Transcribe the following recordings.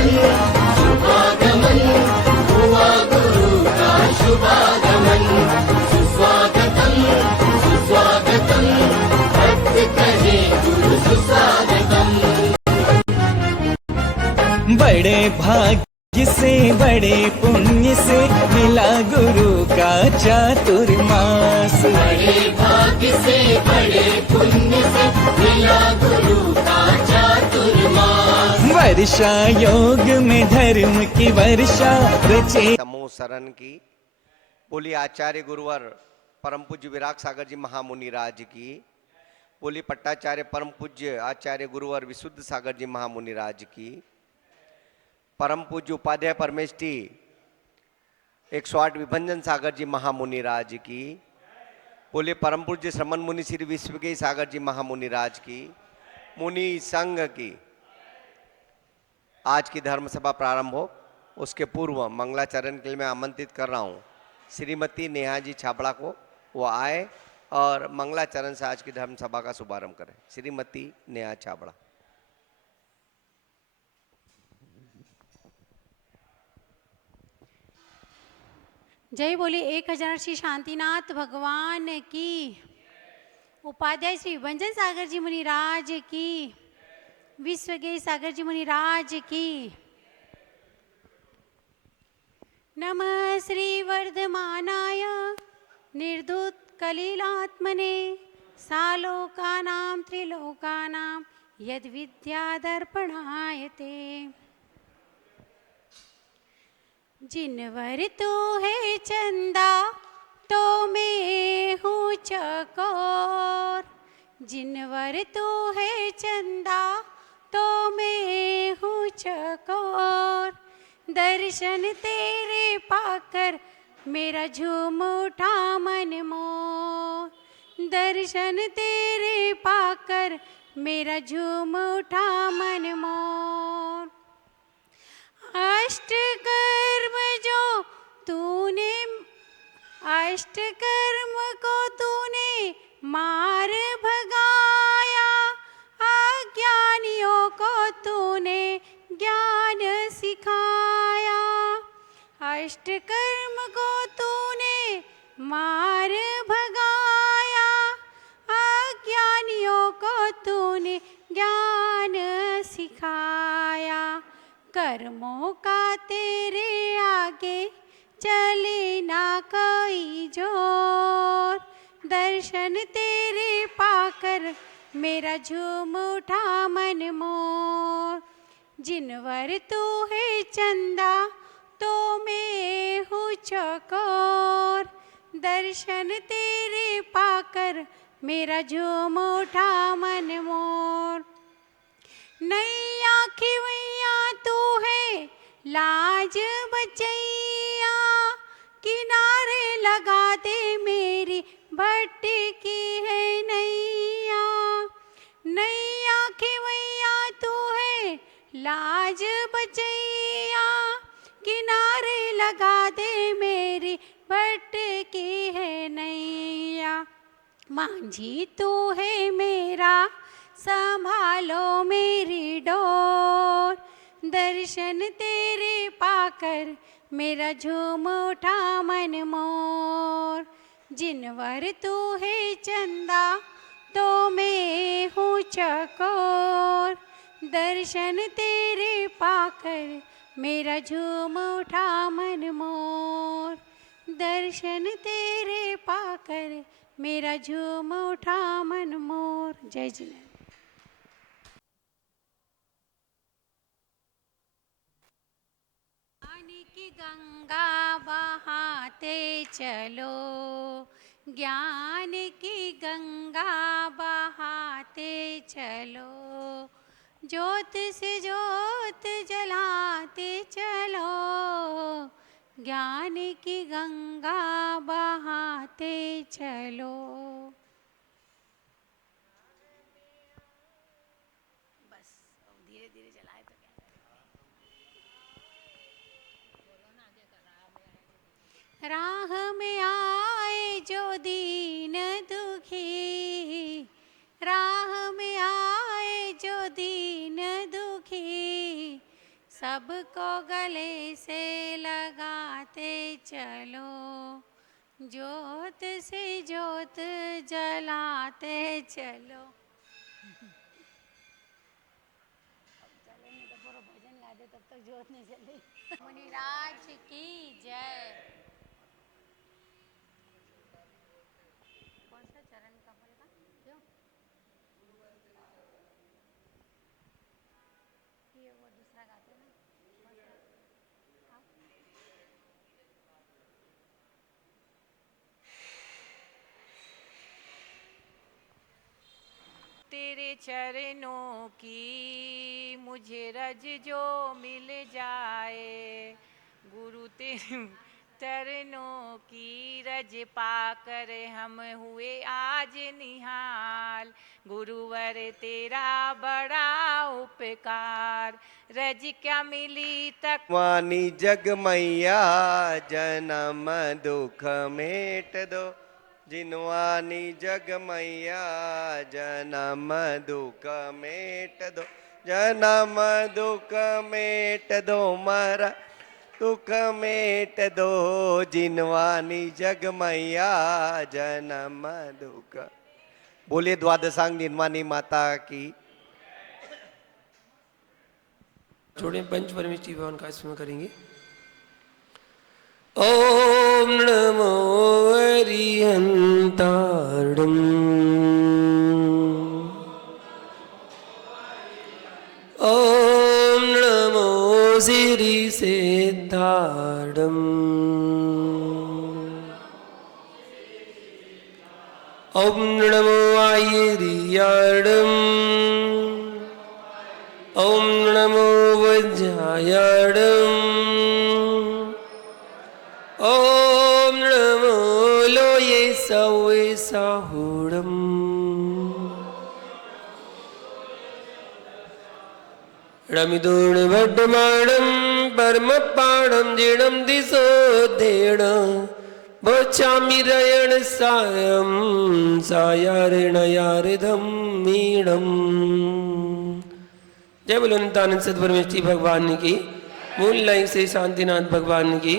शुभागमन हुआ गुरु का शुभागमन। सुस्वागतम सुस्वागतम भक्त कहे गुरु सुस्वागतम। बड़े भाग्य से बड़े पुण्य से मिला गुरु का चातुर्मास। बड़े भाग्य से बड़े पुण्य से मिला गुरु का चातुर्मास। वर्षा योग में धर्म की वर्षा रचे। समूह शरण की बोली आचार्य गुरुवर परम पूज्य विराग सागर जी महामुनि राज की। बोली पट्टाचार्य परम पूज्य आचार्य गुरुवर विशुद्ध सागर जी महामुनि राज की। परम पूज्य उपाध्याय परमेष्ठी 108 विभंजन सागर जी महामुनि राज की। बोले परम पूज्य श्रमण मुनि श्री विश्वकेश सागर जी महामुनि राज की। मुनि संघ की आज की धर्म सभा प्रारंभ हो उसके पूर्व मंगलाचरण के लिए मैं आमंत्रित कर रहा हूँ श्रीमती नेहा जी छाबड़ा को। वो आए और मंगलाचरण से आज की धर्म सभा का शुभारंभ करें। श्रीमती नेहा छाबड़ा। जय बोले 1000 श्री शांतिनाथ भगवान की। उपाध्याय श्री विभंजन सागर जी मुनिराज की। विश्वकेश सागर जी मुनिराज की। नमः श्री वर्धमानाय निर्धूत कलिलात्मने सालोकानां त्रिलोकानां यद विद्यादर्पणायते। जिनवर तू है चंदा तो मैं हूँ चकोर। जिनवर तू है चंदा तो मैं हूँ चकोर। दर्शन तेरे पाकर मेरा झूम उठा मन मोर। दर्शन तेरे पाकर मेरा झूम उठा मन मोर। अष्ट कर्म जो तूने अष्ट कर्म को तूने मार भगाया। अज्ञानियों को तूने ज्ञान सिखाया। अष्ट कर्म को तूने मार भगाया। अज्ञानियों को तूने ज्ञान सिखाया। कर्मों का तेरे आगे चले ना कोई जोर। दर्शन तेरे पाकर मेरा झूम उठा मन मोर। जिनवर तू है चंदा तो मैं हूँ चकोर। दर्शन तेरे पाकर मेरा झूम उठा मन मोर। नैया खिवैया तू है लाज बचैया। किनारे लगा दे मेरी भटकी है नैया। नैया खिवैया तू है लाज बचैया। किनारे लगा दे मेरी भटकी है नैया। मांझी तू है मेरा संभालो मेरी डोर। दर्शन तेरे पाकर मेरा झूम उठा मन मोर। जिनवर तू है चंदा तो मैं हूँ चकोर। दर्शन तेरे पाकर मेरा झूम उठा मन मोर। दर्शन तेरे पाकर मेरा झूम उठा मन मोर। जय जिनेन्द्र। की गंगा बहाते चलो। ज्ञान की गंगा बहाते चलो। ज्योत से ज्योत जलाते चलो। ज्ञान की गंगा बहाते चलो। बस धीरे धीरे जलाए तो क्या। राह में आए जो दीन दुखी। राह में आए जो दीन दुखी। सबको गले से लगाते चलो, ज्योत से ज्योत जलाते चलो। भजन गा दे तब तक ज्योत नहीं जले। मुनिराज की जय। कौन सा चरण कमल का क्यों ये वो दूसरा गाते ना तेरे चरणों की मुझे रज जो मिल जाए, गुरु तेरे चरणों की रज पाकर हम हुए आज निहाल। गुरुवर तेरा बड़ा उपकार, रज क्या मिली तक वानी जग मैया जन्म दुख मेट दो, जिनवानी जग मैया जन्म दुख मेट दो, जन्म दुख मेट दो मरा दुख मेट दो, जिनवानी जग मैया जन्म दुख। बोलिए द्वादशांग जिनवानी माता की। जोड़े पंच परमेष्टि भवन का स्मरण करेंगे। ओम नमो अरिहंताणं, ओम नमो सिरि सिद्धाणं, ओम नमो आयरियाणं, ओम नमो वज्रायाणं, ओम नमो लोये सवे साहुणं, रमिदूर्णभड्डमाणं परमपाणं जीर्णं दिशो धेण, बोचामि रयण सायं सायारिणयारिधं मीणम्। जय बोलो नित्यानंद सद्गुरुमेष्टि भगवान की, मूल लय से शांतिनाथ भगवान की,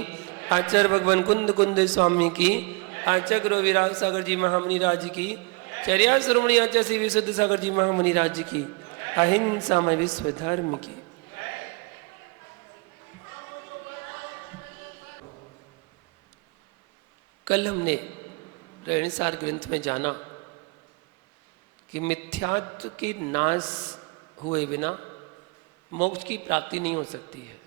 आचार्य भगवान कुंद कुंद स्वामी की, आचार्य गुरु विराग सागर जी महामुनि राज की, चर्या शिरोमणि आचार्य श्री विशुद्ध सागर जी महामुनि राज की, अहिंसा में विश्व धर्म की। कल हमने रहणसार ग्रंथ में जाना कि मिथ्यात्व के नाश हुए बिना मोक्ष की प्राप्ति नहीं हो सकती है।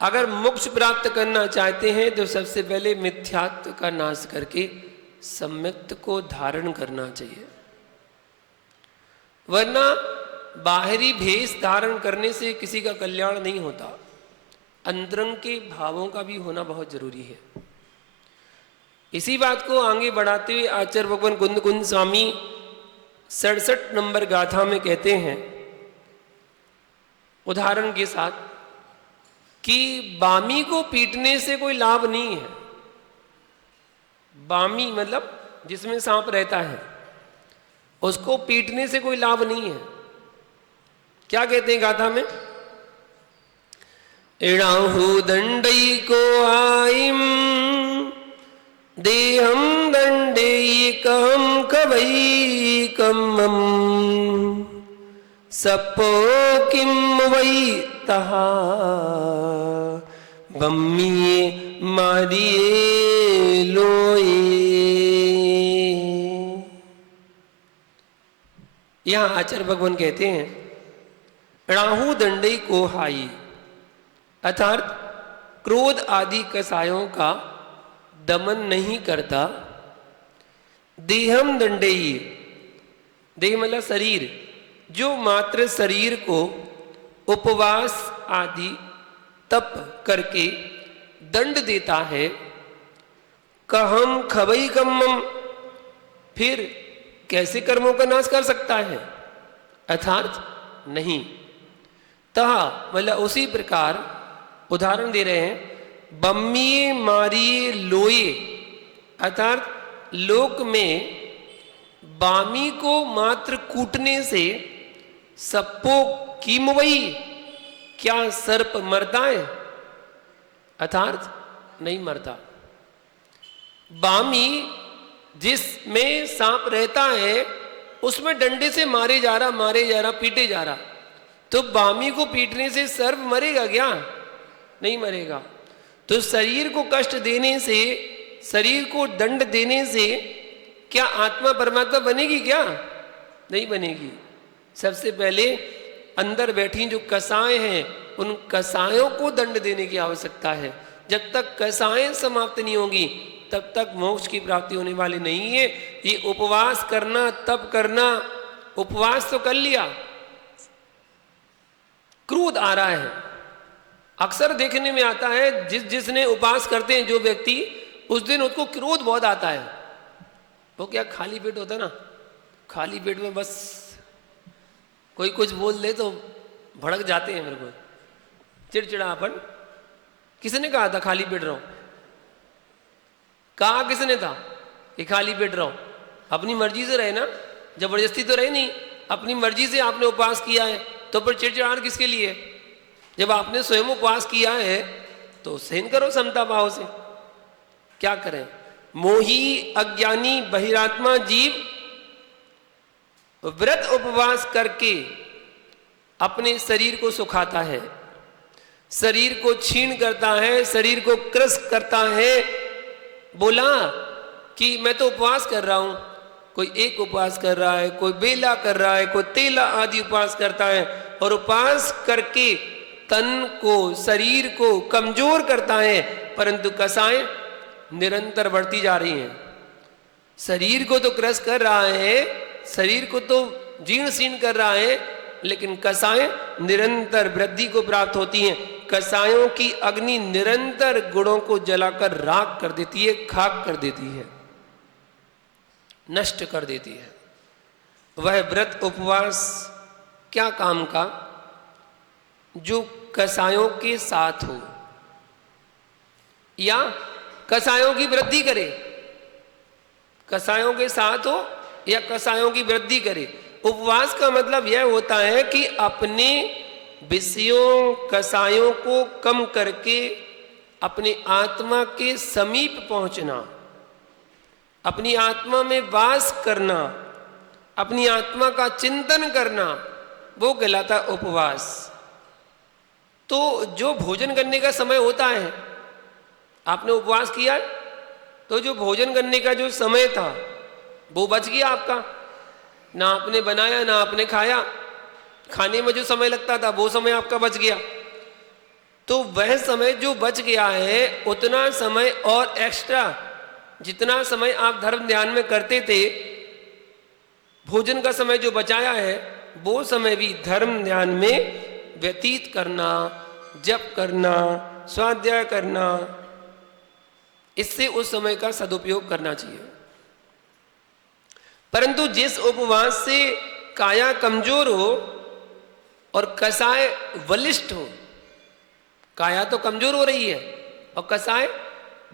अगर मोक्ष प्राप्त करना चाहते हैं तो सबसे पहले मिथ्यात्व का नाश करके सम्यक्त को धारण करना चाहिए, वरना बाहरी भेष धारण करने से किसी का कल्याण नहीं होता। अंतरंग के भावों का भी होना बहुत जरूरी है। इसी बात को आगे बढ़ाते हुए आचार्य भगवान कुंद कुंद स्वामी 67 नंबर गाथा में कहते हैं उदाहरण के साथ कि बामी को पीटने से कोई लाभ नहीं है। बामी मतलब जिसमें सांप रहता है, उसको पीटने से कोई लाभ नहीं है। क्या कहते हैं गाथा में? राहु दंडई को आइम देहम दंडेयकम कवई कम्मम सपो किम वै तहा बम्मिये मारिये लोए। यहां आचार्य भगवान कहते हैं राहु दंडई को हाई, अर्थात क्रोध आदि कसायों का दमन नहीं करता। देहम दंडेयी, देह मतलब शरीर, जो मात्र शरीर को उपवास आदि तप करके दंड देता है। कहम खबई कम्मम, फिर कैसे कर्मों का नाश कर सकता है? अर्थात नहीं। तहा मतलब उसी प्रकार उदाहरण दे रहे हैं, बम्मिये मारिये लोये, अर्थात लोक में बामी को मात्र कूटने से सप्पो कीमवई, क्या सर्प मरता है? अर्थात नहीं मरता। बामी जिसमें सांप रहता है उसमें डंडे से मारे जा रहा, पीटे जा रहा। तो बामी को पीटने से सर्प मरेगा क्या? नहीं मरेगा। तो शरीर को कष्ट देने से, शरीर को दंड देने से क्या आत्मा परमात्मा बनेगी क्या? नहीं बनेगी। सबसे पहले अंदर बैठी जो कसाएं हैं उन कसायों को दंड देने की आवश्यकता है। जब तक कसाएं समाप्त नहीं होंगी तब तक मोक्ष की प्राप्ति होने वाली नहीं है। ये उपवास करना, तप करना, उपवास तो कर लिया, क्रोध आ रहा है। अक्सर देखने में आता है जिसने उपवास करते हैं जो व्यक्ति, उस दिन उसको क्रोध बहुत आता है। वो क्या खाली पेट होता है ना, खाली पेट में बस कोई कुछ बोल दे तो भड़क जाते हैं। मेरे को चिड़चिड़ापन। किसने कहा था खाली पेट रहो? कहा किसने था कि खाली पेट रहो? अपनी मर्जी से रहे ना, जबरदस्ती तो रहे नहीं। अपनी मर्जी से आपने उपवास किया है तो फिर चिड़चिड़ाहट किसके लिए? जब आपने स्वयं उपवास किया है तो सहन करो समता भाव से। क्या करें? मोही अज्ञानी बहिरात्मा जीव व्रत उपवास करके अपने शरीर को सुखाता है, शरीर को छीन करता है, शरीर को क्रस करता है। बोला कि मैं तो उपवास कर रहा हूं। कोई एक उपवास कर रहा है, कोई बेला कर रहा है, कोई तेला आदि उपवास करता है और उपवास करके तन को, शरीर को कमजोर करता है, परंतु कसाएं निरंतर बढ़ती जा रही हैं। शरीर को तो क्रस कर रहा है, शरीर को तो जीर्ण शीर्ण कर रहा है, लेकिन कसाएं निरंतर वृद्धि को प्राप्त होती हैं। कसायों की अग्नि निरंतर गुणों को जलाकर राख कर देती है, खाक कर देती है, नष्ट कर देती है। वह व्रत उपवास क्या काम का? जो कसायों के साथ हो या कसायों की वृद्धि करे, कसायों के साथ हो या कसायों की वृद्धि करे। उपवास का मतलब यह होता है कि अपने विषयों, कसायों को कम करके अपने आत्मा के समीप पहुंचना, अपनी आत्मा में वास करना, अपनी आत्मा का चिंतन करना, वो कहलाता उपवास। तो जो भोजन करने का समय होता है, आपने उपवास किया तो जो भोजन करने का जो समय था वो बच गया आपका। ना आपने बनाया ना आपने खाया, खाने में जो समय लगता था वो समय आपका बच गया। तो वह समय जो बच गया है उतना समय और एक्स्ट्रा, जितना समय आप धर्म ध्यान में करते थे, भोजन का समय जो बचाया है वो समय भी धर्म ध्यान में व्यतीत करना, जप करना, स्वाध्याय करना, इससे उस समय का सदुपयोग करना चाहिए। परंतु जिस उपवास से काया कमजोर हो और कसाय बलिष्ठ हो, काया तो कमजोर हो रही है और कसाय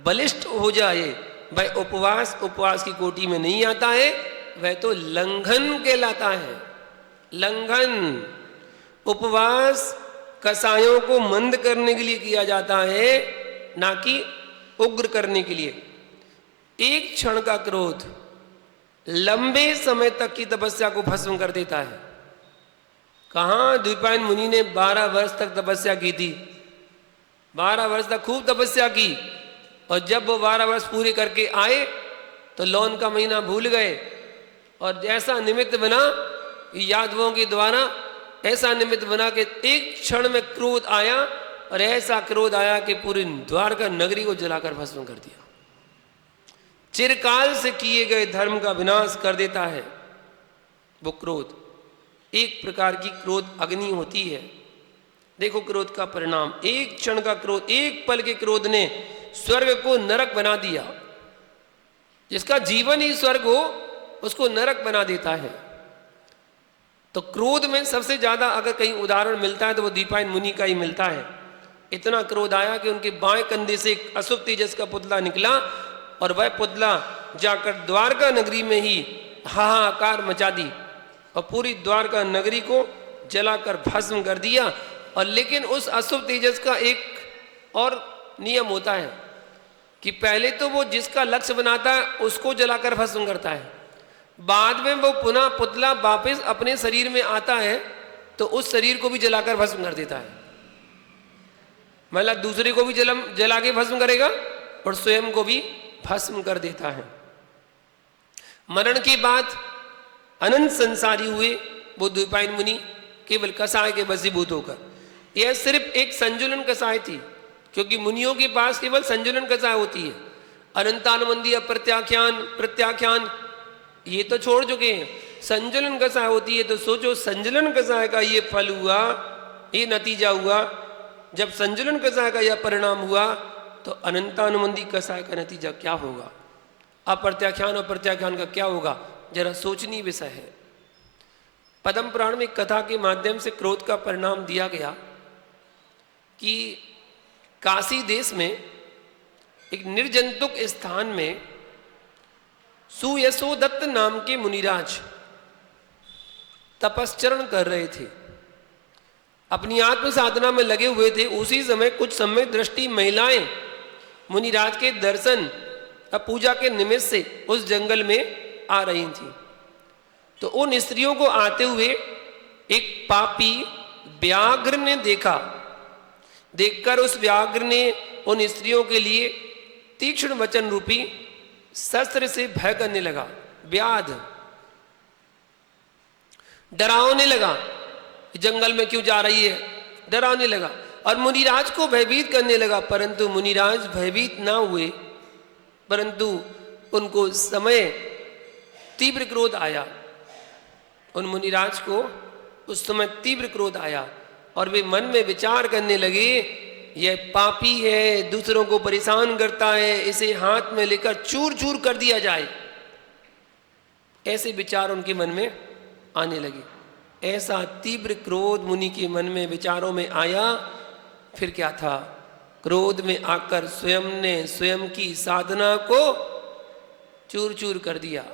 बलिष्ठ हो जाए, वह उपवास उपवास की कोटि में नहीं आता है, वह तो लंघन कहलाता है। लंघन। उपवास कसायों को मंद करने के लिए किया जाता है, ना कि उग्र करने के लिए। एक क्षण का क्रोध लंबे समय तक की तपस्या को भस्म कर देता है। कहां द्विपायन मुनि ने 12 वर्ष तक तपस्या की थी, 12 वर्ष तक खूब तपस्या की, और जब वो 12 वर्ष पूरे करके आए तो लौन का महीना भूल गए, और ऐसा निमित्त बना यादवों के द्वारा, ऐसा निमित्त बना कि एक क्षण में क्रोध आया, और ऐसा क्रोध आया कि पूरी द्वारका नगरी को जलाकर भस्म कर दिया। चिरकाल से किए गए धर्म का विनाश कर देता है वो क्रोध। एक प्रकार की क्रोध अग्नि होती है। देखो क्रोध का परिणाम, एक क्षण का क्रोध, एक पल के क्रोध ने स्वर्ग को नरक बना दिया। जिसका जीवन ही स्वर्ग हो उसको नरक बना देता है। तो क्रोध में सबसे ज्यादा अगर कहीं उदाहरण मिलता है तो वो द्विपायन मुनि का ही मिलता है। इतना क्रोध आया कि उनके बाएं कंधे से एक अशुभ तेजस का पुतला निकला, और वह पुतला जाकर द्वारका नगरी में ही हाहाकार मचा दी और पूरी द्वारका नगरी को जलाकर भस्म कर दिया। और लेकिन उस अशुभ तेजस का एक और नियम होता है कि पहले तो वो जिसका लक्ष्य बनाता है उसको जलाकर भस्म करता है, बाद में वो पुनः पुतला वापस अपने शरीर में आता है तो उस शरीर को भी जलाकर भस्म कर देता है। मतलब दूसरे को भी जला के भस्म करेगा और स्वयं को भी भस्म कर देता है। मरण के बाद अनंत संसारी हुए वो द्वैपायन मुनि केवल कसाय के वशीभूत होकर। यह सिर्फ एक संजुलन कसाय थी, क्योंकि मुनियों के पास केवल संजुलन कसाय होती है। अनंतानुबंधी प्रत्याख्यान प्रत्याख्यान ये तो छोड़ चुके हैं, संजुलन कसाय होती है। तो सोचो संजुलन कसाय का ये फल हुआ, ये नतीजा हुआ। जब संजुलन कसाय का यह परिणाम हुआ तो अनंतानुबंधी कसाय का नतीजा क्या होगा, अप्रत्याख्यान और प्रत्याख्यान का क्या होगा, जरा सोचनीय विषय है। पद्म पुराण में कथा के माध्यम से क्रोध का परिणाम दिया गया कि काशी देश में एक निर्जंतुक स्थान में सुयशोदत्त नाम के मुनिराज तपश्चरण कर रहे थे, अपनी आत्म साधना में लगे हुए थे। उसी समय कुछ समय दृष्टि महिलाएं मुनिराज के दर्शन और पूजा के निमित्त से उस जंगल में आ रही थी। तो उन स्त्रियों को आते हुए एक पापी व्याघ्र ने देखा। देखकर उस व्याघ्र ने उन स्त्रियों के लिए तीक्ष्ण वचन रूपी शस्त्र से भय करने लगा। व्याध डरावने लगा, जंगल में क्यों जा रही है, डरावने लगा और मुनिराज को भयभीत करने लगा। परंतु मुनिराज भयभीत ना हुए, परंतु उनको समय तीव्र क्रोध आया। उन मुनिराज को उस समय तीव्र क्रोध आया और वे मन में विचार करने लगे, यह पापी है, दूसरों को परेशान करता है, इसे हाथ में लेकर चूर चूर कर दिया जाए। ऐसे विचार उनके मन में आने लगे। ऐसा तीव्र क्रोध मुनि के मन में विचारों में आया। फिर क्या था, क्रोध में आकर स्वयं ने स्वयं की साधना को चूर चूर कर दिया।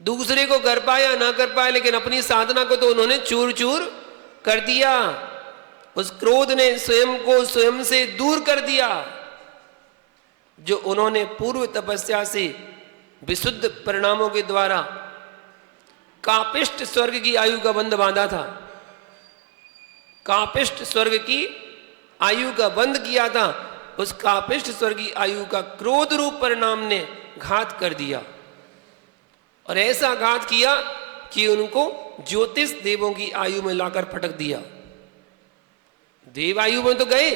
दूसरे को कर पाया ना कर पाया, लेकिन अपनी साधना को तो उन्होंने चूर चूर कर दिया। उस क्रोध ने स्वयं को स्वयं से दूर कर दिया। जो उन्होंने पूर्व तपस्या से विशुद्ध परिणामों के द्वारा कापिष्ट स्वर्ग की आयु का बंध बांधा था, कापिष्ट स्वर्ग की आयु का बंध किया था, उस कापिष्ट स्वर्ग की आयु का क्रोध रूप परिणाम ने घात कर दिया। और ऐसा घात किया कि उनको ज्योतिष देवों की आयु में लाकर पटक दिया। देवायु में तो गए,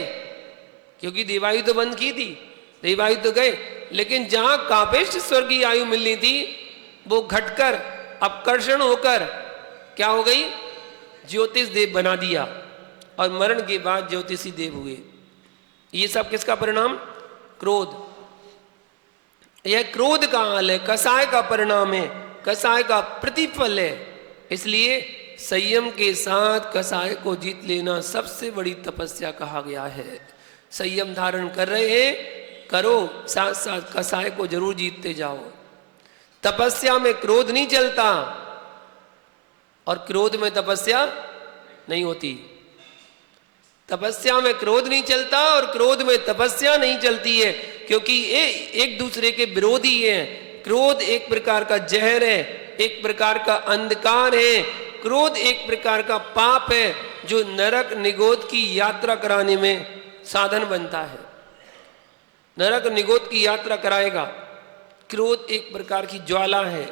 क्योंकि देवायु तो बंद की थी, देवायु तो गए, लेकिन जहां कापिष्ट स्वर्ग की आयु मिलनी थी वो घटकर अपकर्षण होकर क्या हो गई, ज्योतिष देव बना दिया और मरण के बाद ज्योतिषी देव हुए। ये सब किसका परिणाम, क्रोध। यह क्रोध का हाल है, कसाय का परिणाम है, कसाय का प्रतिफल है। इसलिए संयम के साथ कसाय को जीत लेना सबसे बड़ी तपस्या कहा गया है। संयम धारण कर रहे हैं, करो, साथ साथ कसाय को जरूर जीतते जाओ। तपस्या में क्रोध नहीं चलता और क्रोध में तपस्या नहीं होती। तपस्या में क्रोध नहीं चलता और क्रोध में तपस्या नहीं चलती है, क्योंकि ये एक दूसरे के विरोधी हैं। क्रोध एक प्रकार का जहर है, एक प्रकार का अंधकार है। क्रोध एक प्रकार का पाप है जो नरक निगोद की यात्रा कराने में साधन बनता है, नरक निगोद की यात्रा कराएगा। क्रोध एक प्रकार की ज्वाला है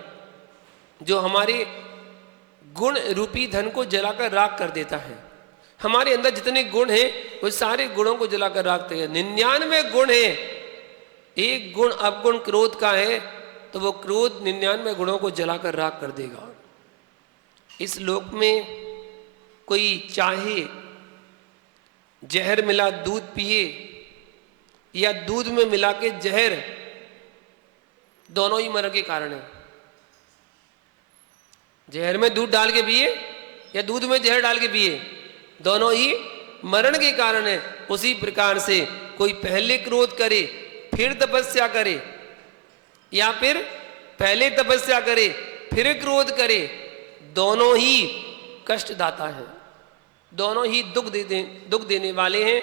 जो हमारे गुण रूपी धन को जलाकर राख कर देता है। हमारे अंदर जितने गुण हैं वो सारे गुणों को जलाकर राखते हैं। 99 गुण हैं, एक गुण अवगुण क्रोध का है तो वो क्रोध 99 गुणों को जलाकर राख कर देगा। इस लोक में कोई चाहे जहर मिला दूध पिए या दूध में मिला के जहर, दोनों ही मरण के कारण है। जहर में दूध डाल के पिए या दूध में जहर डाल के पिए, दोनों ही मरण के कारण है। उसी प्रकार से कोई पहले क्रोध करे फिर तपस्या करे, या फिर पहले तपस्या करे फिर क्रोध करे, दोनों ही कष्टदाता है। दोनों ही दुख देने वाले हैं,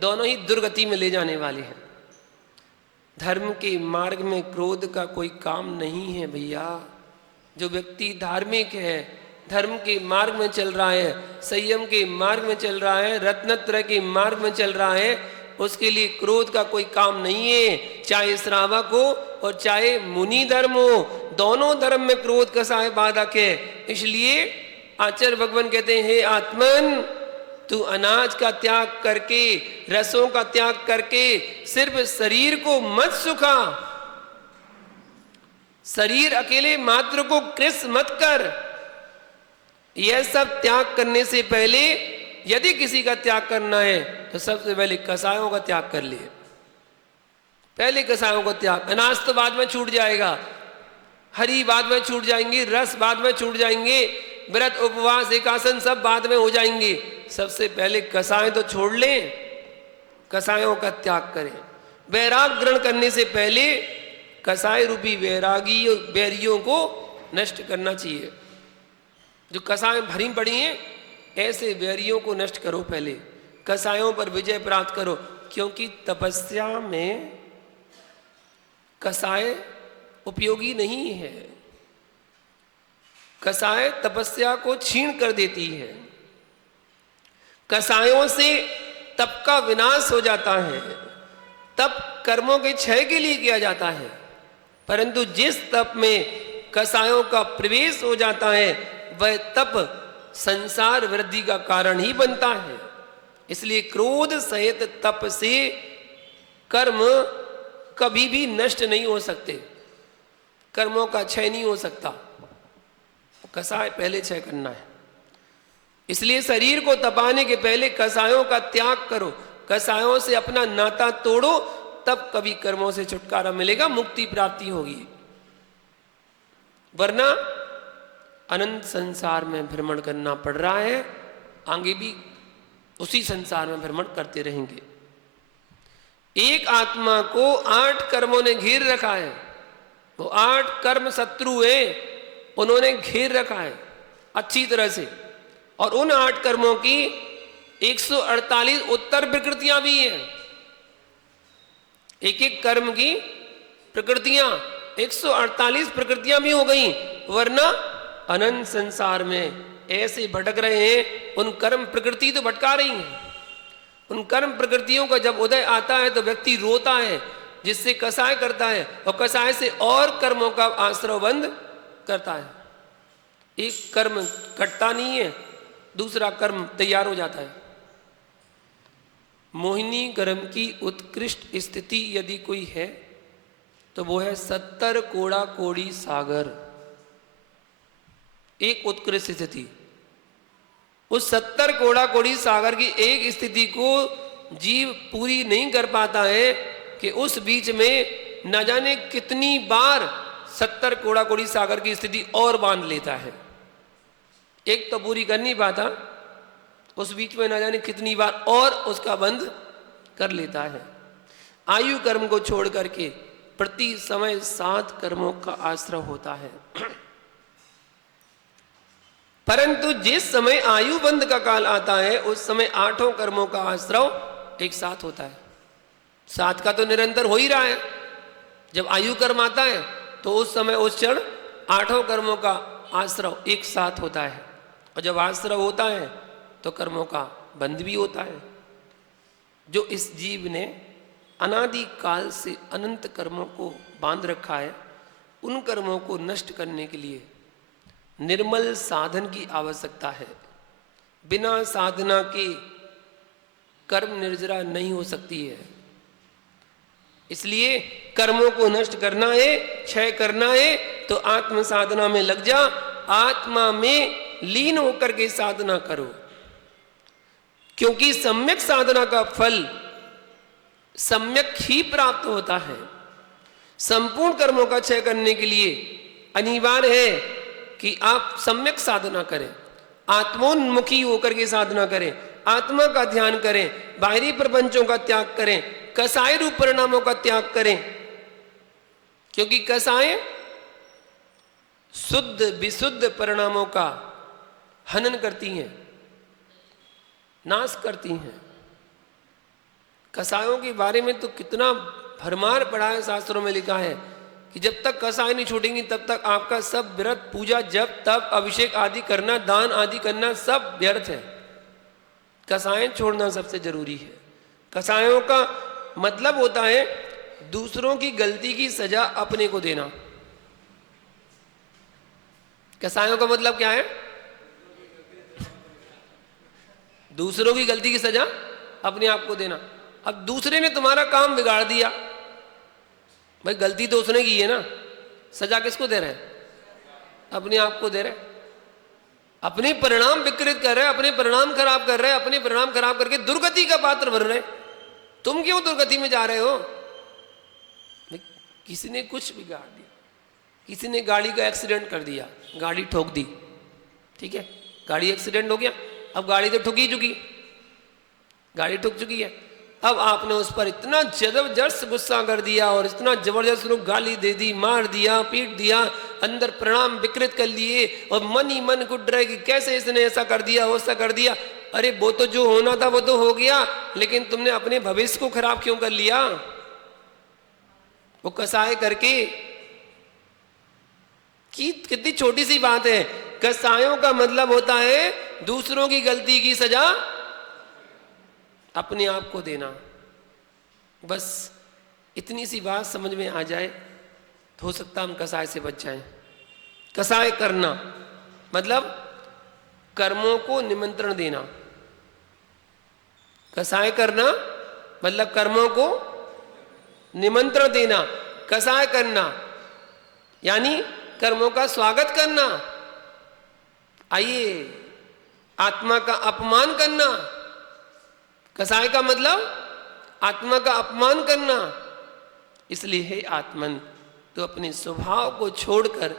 दोनों ही दुर्गति में ले जाने वाले हैं। धर्म के मार्ग में क्रोध का कोई काम नहीं है भैया। जो व्यक्ति धार्मिक है, धर्म के मार्ग में चल रहा है, संयम के मार्ग में चल रहा है, रत्नत्रय के मार्ग में चल रहा है, उसके लिए क्रोध का कोई काम नहीं है। चाहे श्रावक हो और चाहे मुनि धर्म हो, दोनों धर्म में क्रोध का साय बाधक है। इसलिए आचार्य भगवान कहते हैं, हे आत्मन, तू अनाज का त्याग करके, रसों का त्याग करके सिर्फ शरीर को मत सुखा। शरीर अकेले मात्र को कृष मत कर। यह सब त्याग करने से पहले यदि किसी का त्याग करना है तो सबसे पहले कसायों का त्याग कर लिए। पहले कसायों का त्याग, अनाज तो बाद में छूट जाएगा, हरी बाद में छूट जाएंगी, रस बाद में छूट जाएंगे, व्रत उपवास एकासन सब बाद में हो जाएंगे। सबसे पहले कसाय तो छोड़ लें, कसायों का त्याग करें। वैराग ग्रहण करने से पहले कसाय रूपी बैरियों को नष्ट करना चाहिए। जो कसाय भरी पड़ी हैं, ऐसे बैरियों को नष्ट करो, पहले कसायों पर विजय प्राप्त करो। क्योंकि तपस्या में कसाय उपयोगी नहीं है। कसाय तपस्या को छीण कर देती है। कसायों से तप का विनाश हो जाता है। तप कर्मों के क्षय के लिए किया जाता है, परंतु जिस तप में कसायों का प्रवेश हो जाता है वह तप संसार वृद्धि का कारण ही बनता है। इसलिए क्रोध सहित तप से कर्म कभी भी नष्ट नहीं हो सकते, कर्मों का क्षय नहीं हो सकता। कसाय पहले क्षय करना है। इसलिए शरीर को तपाने के पहले कसायों का त्याग करो, कसायों से अपना नाता तोड़ो, तब कभी कर्मों से छुटकारा मिलेगा, मुक्ति प्राप्ति होगी। वरना अनंत संसार में भ्रमण करना पड़ रहा है, आगे भी उसी संसार में भ्रमण करते रहेंगे। एक आत्मा को 8 कर्मों ने घेर रखा है। वो 8 कर्म शत्रु हैं, उन्होंने घेर रखा है अच्छी तरह से। और उन 8 कर्मों की 148 उत्तर प्रकृतियां भी हैं। एक एक कर्म की प्रकृतियां 148 प्रकृतियां भी हो गई। वरना अनंत संसार में ऐसे भटक रहे हैं, उन कर्म प्रकृति तो भटका रही हैं। उन कर्म प्रकृतियों का जब उदय आता है तो व्यक्ति रोता है, जिससे कसाय करता है, और कसाय से और कर्मों का आश्रय बंद करता है। एक कर्म कटता नहीं है, दूसरा कर्म तैयार हो जाता है। मोहिनी कर्म की उत्कृष्ट स्थिति यदि कोई है तो वो है 70 कोड़ा कोड़ी सागर। एक उत्कृष्ट स्थिति, उस 70 कोड़ा कोड़ी सागर की एक स्थिति को जीव पूरी नहीं कर पाता है कि उस बीच में न जाने कितनी बार 70 कोड़ा कोड़ी सागर की स्थिति और बांध लेता है। एक तो पूरी कर नहीं पाता, उस बीच में न जाने कितनी बार और उसका बंद कर लेता है। आयु कर्म को छोड़ करके प्रति समय 7 कर्मों का आश्रय होता है। परंतु जिस समय आयु बंद का काल आता है उस समय 8 कर्मों का आश्रय एक साथ होता है। 7 का तो निरंतर हो ही रहा है। जब आयु कर्म आता है तो उस समय उस क्षण 8 कर्मों का आश्रय एक साथ होता है। और जब आश्रय होता है तो कर्मों का बंध भी होता है। जो इस जीव ने अनादि काल से अनंत कर्मों को बांध रखा है, उन कर्मों को नष्ट करने के लिए निर्मल साधन की आवश्यकता है। बिना साधना के कर्म निर्जरा नहीं हो सकती है। इसलिए कर्मों को नष्ट करना है, क्षय करना है तो आत्म साधना में लग जा, आत्मा में लीन होकर के साधना करो। क्योंकि सम्यक साधना का फल सम्यक ही प्राप्त होता है। संपूर्ण कर्मों का क्षय करने के लिए अनिवार्य है कि आप सम्यक साधना करें, आत्मोन्मुखी होकर के साधना करें, आत्मा का ध्यान करें, बाहरी प्रपंचों का त्याग करें, कसाय रूप परिणामों का त्याग करें। क्योंकि कसाय शुद्ध विशुद्ध परिणामों का हनन करती हैं। नाश करती हैं। कसायों के बारे में तो कितना भरमार पड़ा है, शास्त्रों में लिखा है कि जब तक कसाय नहीं छूटेंगी तब तक आपका सब व्रत, पूजा, जप, तप, अभिषेक आदि करना, दान आदि करना सब व्यर्थ है। कसायें छोड़ना सबसे जरूरी है। कसायों का मतलब होता है दूसरों की गलती की सजा अपने को देना। कसायों का मतलब क्या है? दूसरों की गलती की सजा अपने आप को देना। अब दूसरे ने तुम्हारा काम बिगाड़ दिया, भाई गलती तो उसने की है ना, सजा किसको दे रहे हैं? अपने आप को दे रहे। अपने परिणाम विकृत कर रहे, अपने परिणाम खराब कर रहे, अपने परिणाम खराब करके दुर्गति का पात्र बन रहे। तुम क्यों दुर्गति में जा रहे हो? किसी ने कुछ बिगाड़ दिया, किसी ने गाड़ी का एक्सीडेंट कर दिया, गाड़ी ठोक दी, ठीक है, गाड़ी एक्सीडेंट हो गया। अब गाड़ी तो ठुक ही चुकी, गाड़ी ठुक चुकी है। अब आपने उस पर इतना जबरदस्त गुस्सा कर दिया और इतना जबरदस्त लोग गाली दे दी, मार दिया, पीट दिया, अंदर प्रणाम विकृत कर लिए और मन ही मन कुट रहे कि कैसे इसने ऐसा कर दिया, वैसा कर दिया। अरे वो तो जो होना था वो तो हो गया, लेकिन तुमने अपने भविष्य को खराब क्यों कर लिया? वो कसाय करके कितनी छोटी सी बात है। कसायों का मतलब होता है दूसरों की गलती की सजा अपने आप को देना। बस इतनी सी बात समझ में आ जाए तो हो सकता हम कसाय से बच जाएं। कसाय करना मतलब कर्मों को निमंत्रण देना। कसाय करना मतलब कर्मों को निमंत्रण देना। कसाय करना यानी कर्मों का स्वागत करना। आइए, आत्मा का अपमान करना। कसाय का मतलब आत्मा का अपमान करना। इसलिए हे आत्मन, तो अपने स्वभाव को छोड़कर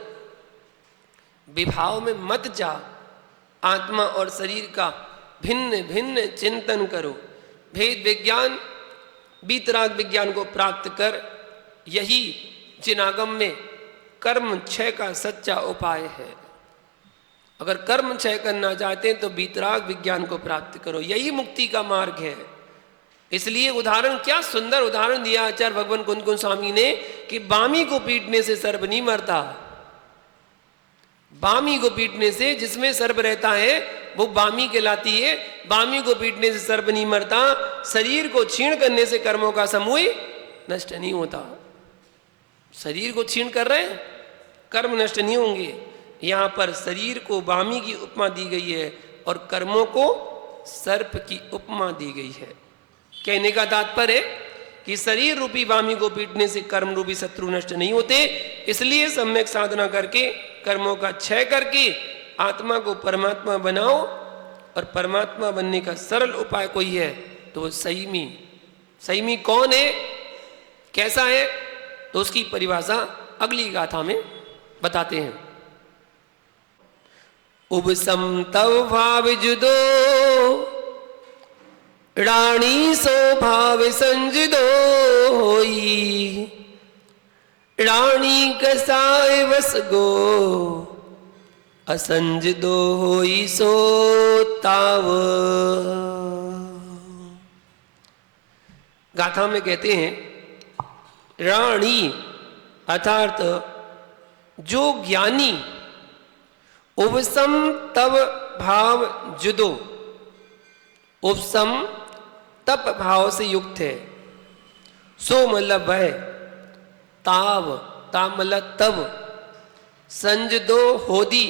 विभाव में मत जा। आत्मा और शरीर का भिन्न भिन्न चिंतन करो। भेद विज्ञान, वीतराग विज्ञान को प्राप्त कर, यही जिनागम में कर्म क्षय का सच्चा उपाय है। अगर कर्म क्षय करना चाहते हैं तो वीतराग विज्ञान को प्राप्त करो, यही मुक्ति का मार्ग है। इसलिए उदाहरण, क्या सुंदर उदाहरण दिया आचार्य भगवान कुंद कुंज स्वामी ने कि बामी को पीटने से सर्प नहीं मरता। बामी को पीटने से, जिसमें सर्प रहता है वो बामी कहलाती है। बामी को पीटने से सर्प नहीं मरता। शरीर को छीण करने से कर्मों का समूह नष्ट नहीं होता। शरीर को छीण कर रहे हैं, कर्म नष्ट नहीं होंगे। यहां पर शरीर को बामी की उपमा दी गई है और कर्मों को सर्प की उपमा दी गई है। कहने का तात्पर्य है कि शरीर रूपी बामी को पीटने से कर्म रूपी शत्रु नष्ट नहीं होते। इसलिए सम्यक साधना करके, कर्मों का क्षय करके आत्मा को परमात्मा बनाओ। और परमात्मा बनने का सरल उपाय कोई है तो वो संयमी। संयमी कौन है, कैसा है, तो उसकी परिभाषा अगली गाथा में बताते हैं। उपसम तव भाव जुदो, रानी सो भाव संजुदो होई। रानी कसाय वस गो, असंजदो होई सो ताव। गाथा में कहते हैं रानी अर्थात जो ज्ञानी उपसम तव भाव जुदो, उपसम तप भाव से युक्त है। सो मतलब वह, ताव ताव मतलब तब, संजदो होदी,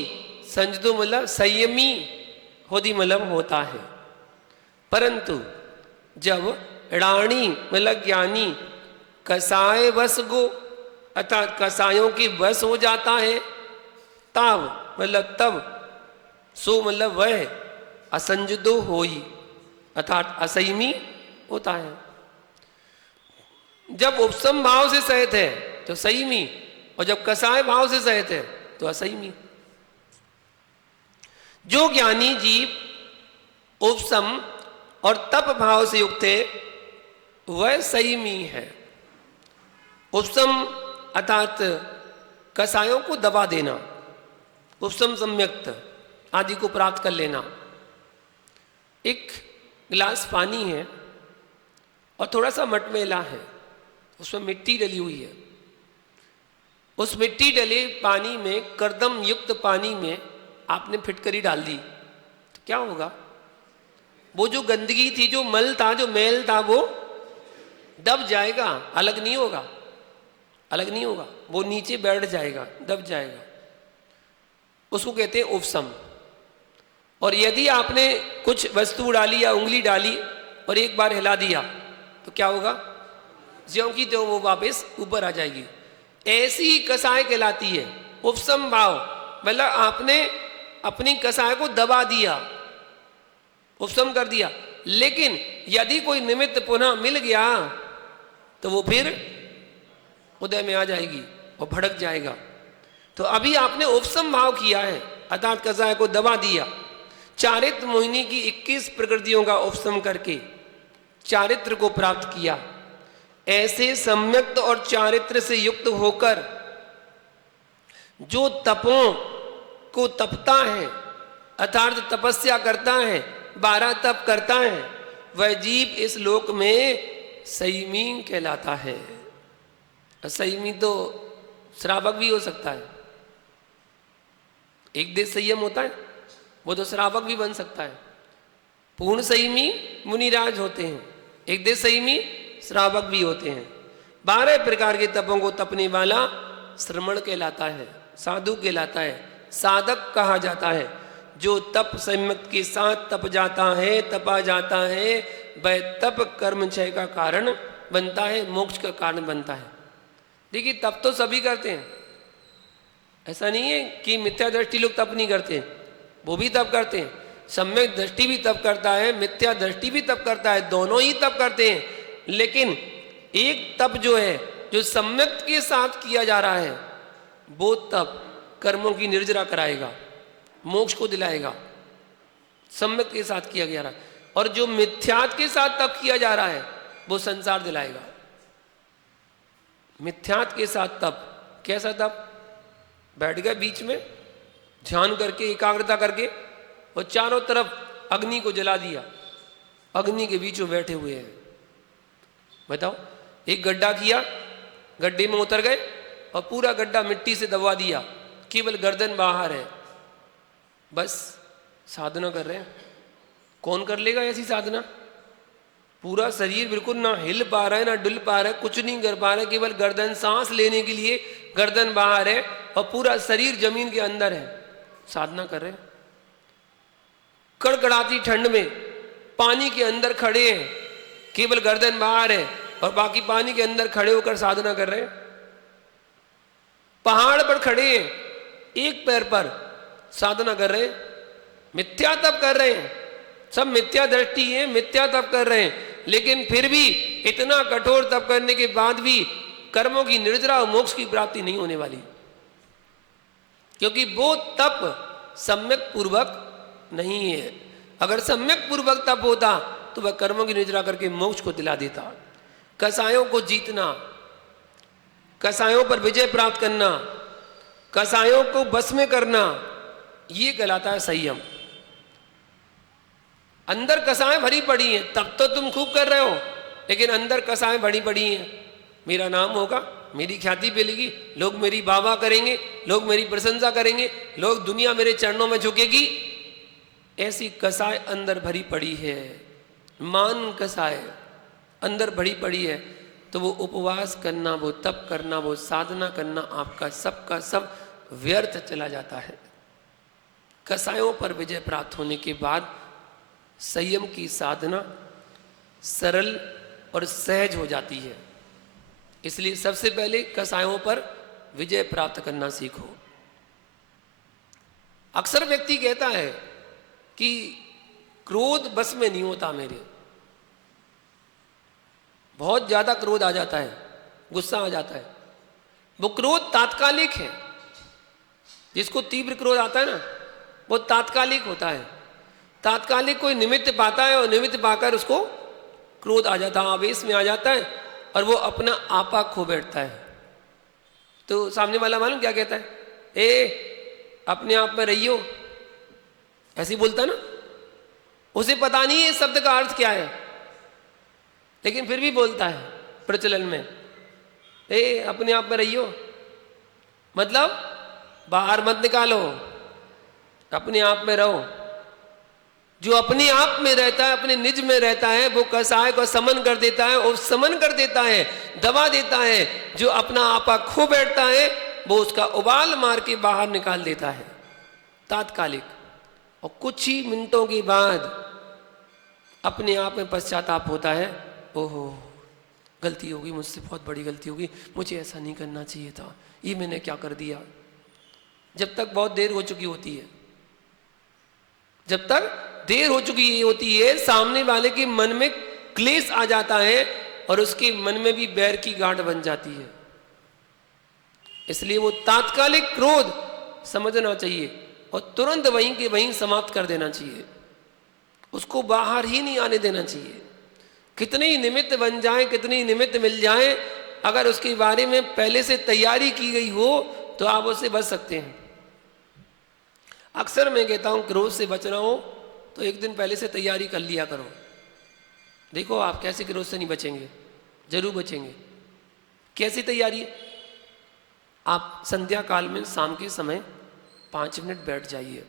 संजदो मतलब संयमी, होदी मतलब होता है। परंतु जब रानी मतलब ज्ञानी कसाय वश गो अर्थात कसायों के वश हो जाता है, ताव मतलब तब, सो मतलब वह, असंजदो होई अर्थात असंयमी होता है। जब उपसम भाव से सहित है तो संयमी, और जब कसाय भाव से सहित है तो असंयमी। जो ज्ञानी जीव उपसम और तप भाव से युक्त है वह संयमी है। उपसम अर्थात कसायों को दबा देना, उपसम सम्यक्त आदि को प्राप्त कर लेना। एक गिलास पानी है और थोड़ा सा मटमैला है, उसमें मिट्टी डली हुई है। उस मिट्टी डले पानी में, करदम युक्त पानी में आपने फिटकरी डाल दी तो क्या होगा? वो जो गंदगी थी, जो मल था, जो मैल था, वो दब जाएगा, अलग नहीं होगा, अलग नहीं होगा, वो नीचे बैठ जाएगा, दब जाएगा। उसको कहते हैं उपसम। और यदि आपने कुछ वस्तु डाली या उंगली डाली और एक बार हिला दिया तो क्या होगा? ज्यों की त्यों वो वापस ऊपर आ जाएगी। ऐसी कसाय कहलाती है उपसम भाव। मतलब आपने अपनी कसाय को दबा दिया, उपसम कर दिया, लेकिन यदि कोई निमित्त पुनः मिल गया तो वो फिर उदय में आ जाएगी और भड़क जाएगा। तो अभी आपने उपसम भाव किया है, अर्थात कसाय को दबा दिया। चारित्र मोहिनी की 21 प्रकृतियों का उपसम करके चारित्र को प्राप्त किया। ऐसे सम्यक्त और चारित्र से युक्त होकर जो तपों को तपता है, अर्थात तपस्या करता है, 12 तप करता है, वह जीव इस लोक में संयमी कहलाता है। संयमी तो श्रावक भी हो सकता है। एक देश संयम होता है, वो तो श्रावक भी बन सकता है। पूर्ण संयमी मुनिराज होते हैं, एक देश संयमी श्रावक भी होते हैं। 12 प्रकार के तपों को तपने वाला श्रमण कहलाता है, साधु कहलाता है, साधक कहा जाता है। जो तप संयम के साथ तप जाता है, तपा जाता है, वह तप कर्म क्षय का कारण बनता है, मोक्ष का कारण बनता है। देखिए तप तो सभी करते हैं, ऐसा नहीं है कि मिथ्या दृष्टि लोग तप नहीं करते, वो भी तप करते हैं। सम्यक दृष्टि भी तप करता है, मिथ्या दृष्टि भी तप करता है, दोनों ही तप करते हैं। लेकिन एक तप जो है, जो सम्यक के साथ किया जा रहा है, वो तप कर्मों की निर्जरा कराएगा, मोक्ष को दिलाएगा, सम्यक के साथ किया जा रहा है। और जो मिथ्यात के साथ तप किया जा रहा है, वो संसार दिलाएगा। मिथ्यात के साथ तप, कैसा तप? बैठ गए बीच में ध्यान करके, एकाग्रता करके, और चारों तरफ अग्नि को जला दिया, अग्नि के बीच में बैठे हुए हैं। बताओ, एक गड्ढा किया, गड्ढे में उतर गए और पूरा गड्ढा मिट्टी से दबा दिया, केवल गर्दन बाहर है, बस साधना कर रहे हैं। कौन कर लेगा ऐसी साधना? पूरा शरीर बिल्कुल ना हिल पा रहा है, ना डुल पा रहा है, कुछ नहीं कर पा रहा है, केवल गर्दन, सांस लेने के लिए गर्दन बाहर है और पूरा शरीर जमीन के अंदर है, साधना कर रहे हैं। कड़कड़ाती ठंड में पानी के अंदर खड़े हैं, केवल गर्दन बाहर है और बाकी पानी के अंदर खड़े होकर साधना कर रहे हैं। पहाड़ पर खड़े हैं, एक पैर पर साधना कर रहे हैं, मिथ्या तप कर रहे हैं, सब मिथ्या दृष्टि है, मिथ्या तप कर रहे हैं। लेकिन फिर भी इतना कठोर तप करने के बाद भी कर्मों की निर्जरा और मोक्ष की प्राप्ति नहीं होने वाली, क्योंकि वो तप सम्यक पूर्वक नहीं है। अगर सम्यक पूर्वक तप होता तो वह कर्मों की निर्जरा करके मोक्ष को दिला देता। कसायों को जीतना, कसायों पर विजय प्राप्त करना, कसायों को बस में करना, ये कहलाता है संयम। अंदर कसाएं भरी पड़ी हैं, तब तो तुम खूब कर रहे हो, लेकिन अंदर कसाएं भरी पड़ी हैं। मेरा नाम होगा, मेरी ख्याति मिलेगी, लोग मेरी वाह करेंगे, लोग मेरी प्रशंसा करेंगे, लोग दुनिया मेरे चरणों में झुकेगी, ऐसी कसाय अंदर भरी पड़ी है। मान कसाय अंदर भरी पड़ी है, तो वो उपवास करना, वो तप करना, वो साधना करना, आपका सबका सब व्यर्थ चला जाता है। कसायों पर विजय प्राप्त होने के बाद संयम की साधना सरल और सहज हो जाती है। इसलिए सबसे पहले कसायों पर विजय प्राप्त करना सीखो। अक्सर व्यक्ति कहता है कि क्रोध बस में नहीं होता मेरे, बहुत ज्यादा क्रोध आ जाता है, गुस्सा आ जाता है। वो क्रोध तात्कालिक है, जिसको तीव्र क्रोध आता है ना, वो तात्कालिक होता है। तात्कालिक कोई निमित्त पाता है और निमित्त पाकर उसको क्रोध आ जाता है, आवेश में आ जाता है और वो अपना आपा खो बैठता है। तो सामने वाला मालूम क्या कहता है? ए अपने आप में रहियो, ऐसे ही बोलता ना, उसे पता नहीं है शब्द का अर्थ क्या है, लेकिन फिर भी बोलता है प्रचलन में, अपने आप में रहियो, मतलब बाहर मत निकालो, अपने आप में रहो। जो अपने आप में रहता है, अपने निज में रहता है, वो कसाय को समन कर देता है, और समन कर देता है, दबा देता है। जो अपना आपा खो बैठता है, वो उसका उबाल मार के बाहर निकाल देता है तात्कालिक, और कुछ ही मिनटों के बाद अपने आप में पश्चाताप होता है, ओहो गलती होगी मुझसे, बहुत बड़ी गलती होगी, मुझे ऐसा नहीं करना चाहिए था, ये मैंने क्या कर दिया। जब तक बहुत देर हो चुकी होती है, जब तक देर हो चुकी होती है, सामने वाले के मन में क्लेश आ जाता है और उसके मन में भी बैर की गांठ बन जाती है। इसलिए वो तात्कालिक क्रोध समझना चाहिए और तुरंत वहीं के वहीं समाप्त कर देना चाहिए, उसको बाहर ही नहीं आने देना चाहिए। कितने ही निमित्त बन जाए, कितने ही निमित्त मिल जाए, अगर उसके बारे में पहले से तैयारी की गई हो तो आप उससे बच सकते हैं। अक्सर मैं कहता हूं क्रोध से बचना हो तो एक दिन पहले से तैयारी कर लिया करो। देखो आप कैसे क्रोध से नहीं बचेंगे, जरूर बचेंगे। कैसी तैयारी? आप संध्या काल में शाम के समय 5 मिनट बैठ जाइए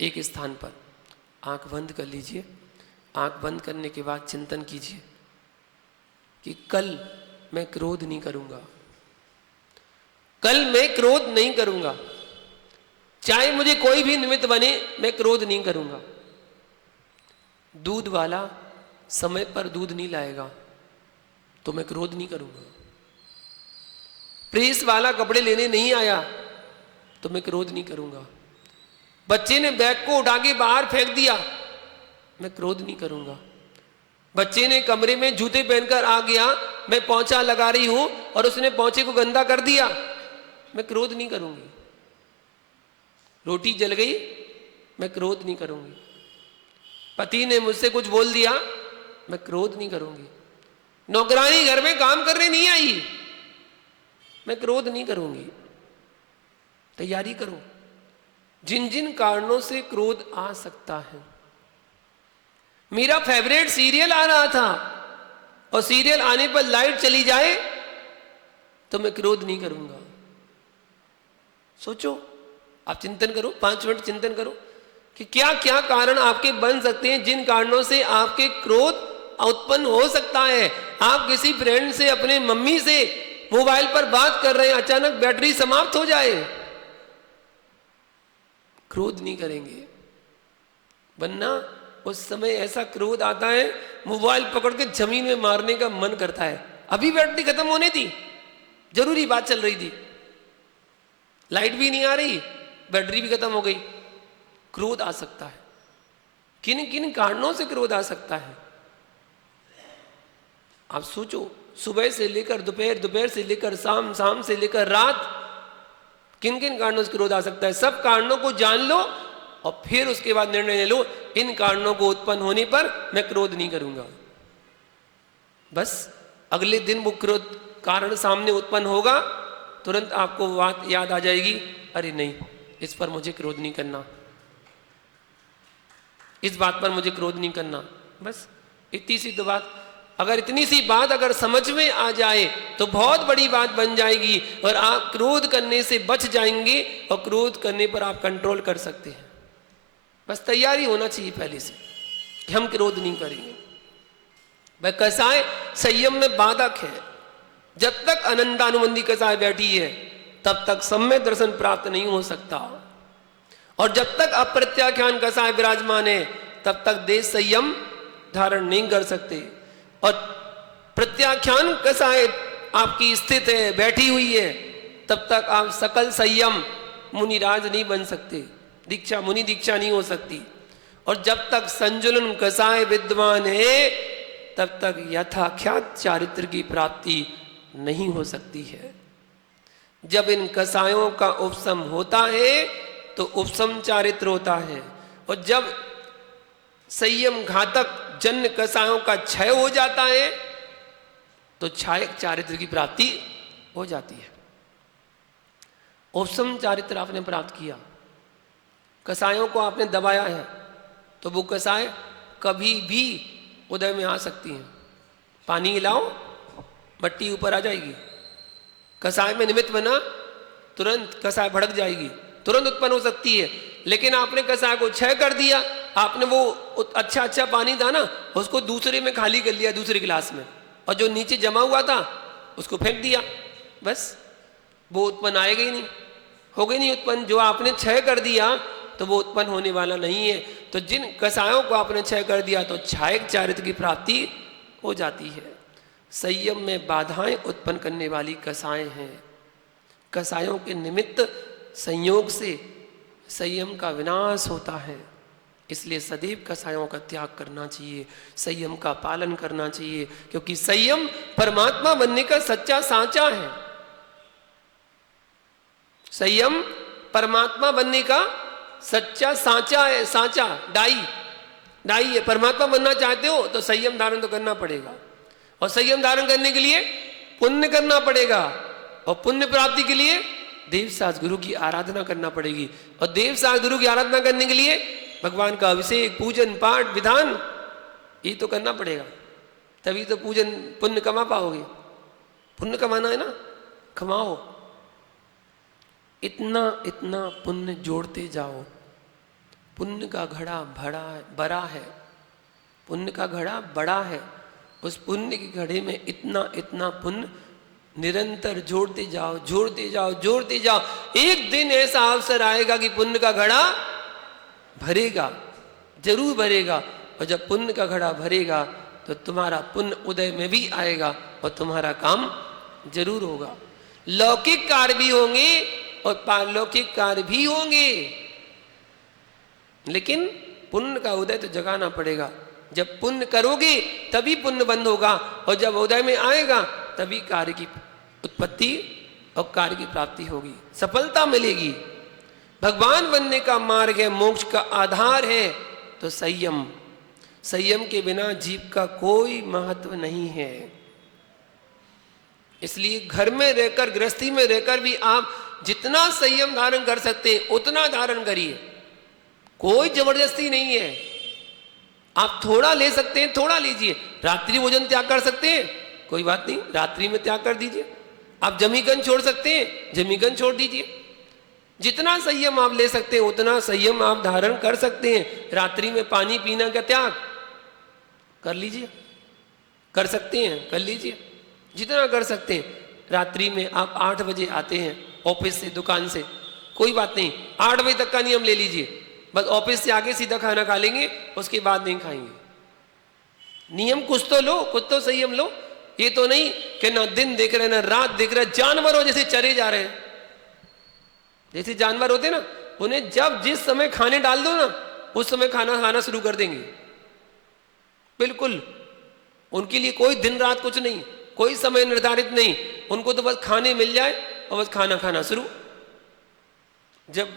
एक स्थान पर, आंख बंद कर लीजिए। आंख बंद करने के बाद चिंतन कीजिए कि कल मैं क्रोध नहीं करूंगा, कल मैं क्रोध नहीं करूंगा, चाहे मुझे कोई भी निमित्त बने, मैं क्रोध नहीं करूंगा। दूध वाला समय पर दूध नहीं लाएगा तो मैं क्रोध नहीं करूंगा। प्रेस वाला कपड़े लेने नहीं आया तो मैं क्रोध नहीं करूंगा। बच्चे ने बैग को उठा के बाहर फेंक दिया, मैं क्रोध नहीं करूंगा। बच्चे ने कमरे में जूते पहनकर आ गया, मैं पोंछा लगा रही हूं और उसने पोंछे को गंदा कर दिया, मैं क्रोध नहीं करूंगी। रोटी जल गई, मैं क्रोध नहीं करूंगी। पति ने मुझसे कुछ बोल दिया, मैं क्रोध नहीं करूंगी। नौकरानी घर में काम करने नहीं आई, मैं क्रोध नहीं करूंगी। तैयारी करो। जिन जिन कारणों से क्रोध आ सकता है, मेरा फेवरेट सीरियल आ रहा था और सीरियल आने पर लाइट चली जाए तो मैं क्रोध नहीं करूंगा। सोचो, आप चिंतन करो, 5 मिनट चिंतन करो कि क्या क्या कारण आपके बन सकते हैं, जिन कारणों से आपके क्रोध उत्पन्न हो सकता है। आप किसी फ्रेंड से, अपने मम्मी से मोबाइल पर बात कर रहे हैं, अचानक बैटरी समाप्त हो जाए, क्रोध नहीं करेंगे। वरना उस समय ऐसा क्रोध आता है, मोबाइल पकड़ के जमीन में मारने का मन करता है। अभी बैटरी खत्म होने थी, जरूरी बात चल रही थी, लाइट भी नहीं आ रही, बैटरी भी खत्म हो गई, क्रोध आ सकता है। किन किन कारणों से क्रोध आ सकता है आप सोचो। सुबह से लेकर दोपहर, दोपहर से लेकर शाम, शाम से लेकर रात, किन किन कारणों से क्रोध आ सकता है। सब कारणों को जान लो और फिर उसके बाद निर्णय ले लो, इन कारणों को उत्पन्न होने पर मैं क्रोध नहीं करूंगा। बस अगले दिन वो क्रोध कारण सामने उत्पन्न होगा, तुरंत आपको बात याद आ जाएगी, अरे नहीं, इस पर मुझे क्रोध नहीं करना, इस बात पर मुझे क्रोध नहीं करना। बस इतनी सी तो बात, अगर इतनी सी बात अगर समझ में आ जाए तो बहुत बड़ी बात बन जाएगी और आप क्रोध करने से बच जाएंगे और क्रोध करने पर आप कंट्रोल कर सकते हैं। बस तैयारी होना चाहिए पहले से कि हम क्रोध नहीं करेंगे। वह कसाय संयम में बाधक है। जब तक अनंतानुबंधी कसाय बैठी है तब तक सम्यक दर्शन प्राप्त नहीं हो सकता, और जब तक अप्रत्याख्यान कसाय विराजमान है तब तक देश संयम धारण नहीं कर सकते। और प्रत्याख्यान कसाय आपकी स्थित है, बैठी हुई है, तब तक आप सकल संयम मुनिराज नहीं बन सकते, दीक्षा मुनि दीक्षा नहीं हो सकती। और जब तक संजुलन कसाय विद्वान है तब तक यथाख्यात चारित्र की प्राप्ति नहीं हो सकती है। जब इन कसायों का उपशम होता है तो उपशम चारित्र होता है, और जब संयम घातक जन्य कसायों का क्षय हो जाता है तो छायक चारित्र की प्राप्ति हो जाती है। उपशम चारित्र आपने प्राप्त किया, कसायों को आपने दबाया है तो वो कसाय कभी भी उदय में आ सकती हैं। पानी हिलाओ, मट्टी ऊपर आ जाएगी। कसाय में निमित्त बना, तुरंत कसाय भड़क जाएगी, तुरंत उत्पन्न हो सकती है। लेकिन आपने कसाय को क्षय कर दिया, आपने वो अच्छा अच्छा पानी था ना, उसको दूसरे में खाली कर लिया, दूसरे गिलास में, और जो नीचे जमा हुआ था उसको फेंक दिया, बस वो उत्पन्न आएगा ही नहीं, हो गई नहीं उत्पन्न। जो आपने क्षय कर दिया तो वो उत्पन्न होने वाला नहीं है। तो जिन कसायों को आपने क्षय कर दिया तो छायक चारित्र की प्राप्ति हो जाती है। संयम में बाधाएं उत्पन्न करने वाली कसाएं हैं। कसायों के निमित्त संयोग से संयम का विनाश होता है। इसलिए सदैव कसायों का त्याग करना चाहिए, संयम का पालन करना चाहिए, क्योंकि संयम परमात्मा बनने का सच्चा सांचा है। संयम परमात्मा बनने का सच्चा सांचा है, सांचा डाई है। परमात्मा बनना चाहते हो तो संयम धारण तो करना पड़ेगा, और संयम धारण करने के लिए पुण्य करना पड़ेगा, और पुण्य प्राप्ति के लिए देव शास्त्र गुरु की आराधना करना पड़ेगी, और देव शास्त्र गुरु की आराधना करने के लिए भगवान का अभिषेक, पूजन, पाठ, विधान ये तो करना पड़ेगा, तभी तो पूजन पुण्य कमा पाओगे। पुण्य कमाना है ना, कमाओ, इतना इतना पुण्य जोड़ते जाओ। पुण्य का घड़ा बड़ा है, पुण्य का घड़ा बड़ा है। उस पुण्य के घड़े में इतना इतना पुण्य निरंतर जोड़ते जाओ, जोड़ते जाओ, जोड़ते जाओ। एक दिन ऐसा अवसर आएगा कि पुण्य का घड़ा भरेगा, जरूर भरेगा। और जब पुण्य का घड़ा भरेगा तो तुम्हारा पुण्य उदय में भी आएगा और तुम्हारा काम जरूर होगा। लौकिक कार्य भी होंगे और पारलौकिक कार्य भी होंगे, लेकिन पुण्य का उदय तो जगाना पड़ेगा। जब पुण्य करोगे तभी पुण्य बंद होगा, और जब उदय में आएगा तभी कार्य की उत्पत्ति और कार्य की प्राप्ति होगी, सफलता मिलेगी। भगवान बनने का मार्ग है, मोक्ष का आधार है तो संयम। संयम के बिना जीव का कोई महत्व नहीं है। इसलिए घर में रहकर, गृहस्थी में रहकर भी आप जितना संयम धारण कर सकते हैं उतना धारण करिए, कोई जबरदस्ती नहीं है। आप थोड़ा ले सकते हैं, थोड़ा लीजिए। रात्रि भोजन त्याग कर सकते हैं, कोई बात नहीं, रात्रि में त्याग कर दीजिए। आप जमीकन छोड़ सकते हैं, जमीकन छोड़ दीजिए। जितना संयम आप ले सकते हैं उतना संयम आप धारण कर सकते हैं। रात्रि में पानी पीना का त्याग कर लीजिए, कर सकते हैं, कर लीजिए, जितना कर सकते हैं। रात्रि में आप 8 बजे आते हैं ऑफिस से, दुकान से, कोई बात नहीं, 8 बजे तक का नियम ले लीजिए। बस ऑफिस से आगे सीधा खाना खा लेंगे, उसके बाद नहीं खाएंगे। नियम कुछ तो लो, कुछ तो संयम लो। ये तो नहीं कि ना दिन देख रहे ना रात देख रहे, जानवर हो जैसे चरे जा रहे हैं। जैसे जानवर होते ना, उन्हें जब जिस समय खाने डाल दो ना उस समय खाना खाना शुरू कर देंगे। बिल्कुल, उनके लिए कोई दिन रात कुछ नहीं, कोई समय निर्धारित नहीं, उनको तो बस खाने मिल जाए और बस खाना खाना शुरू। जब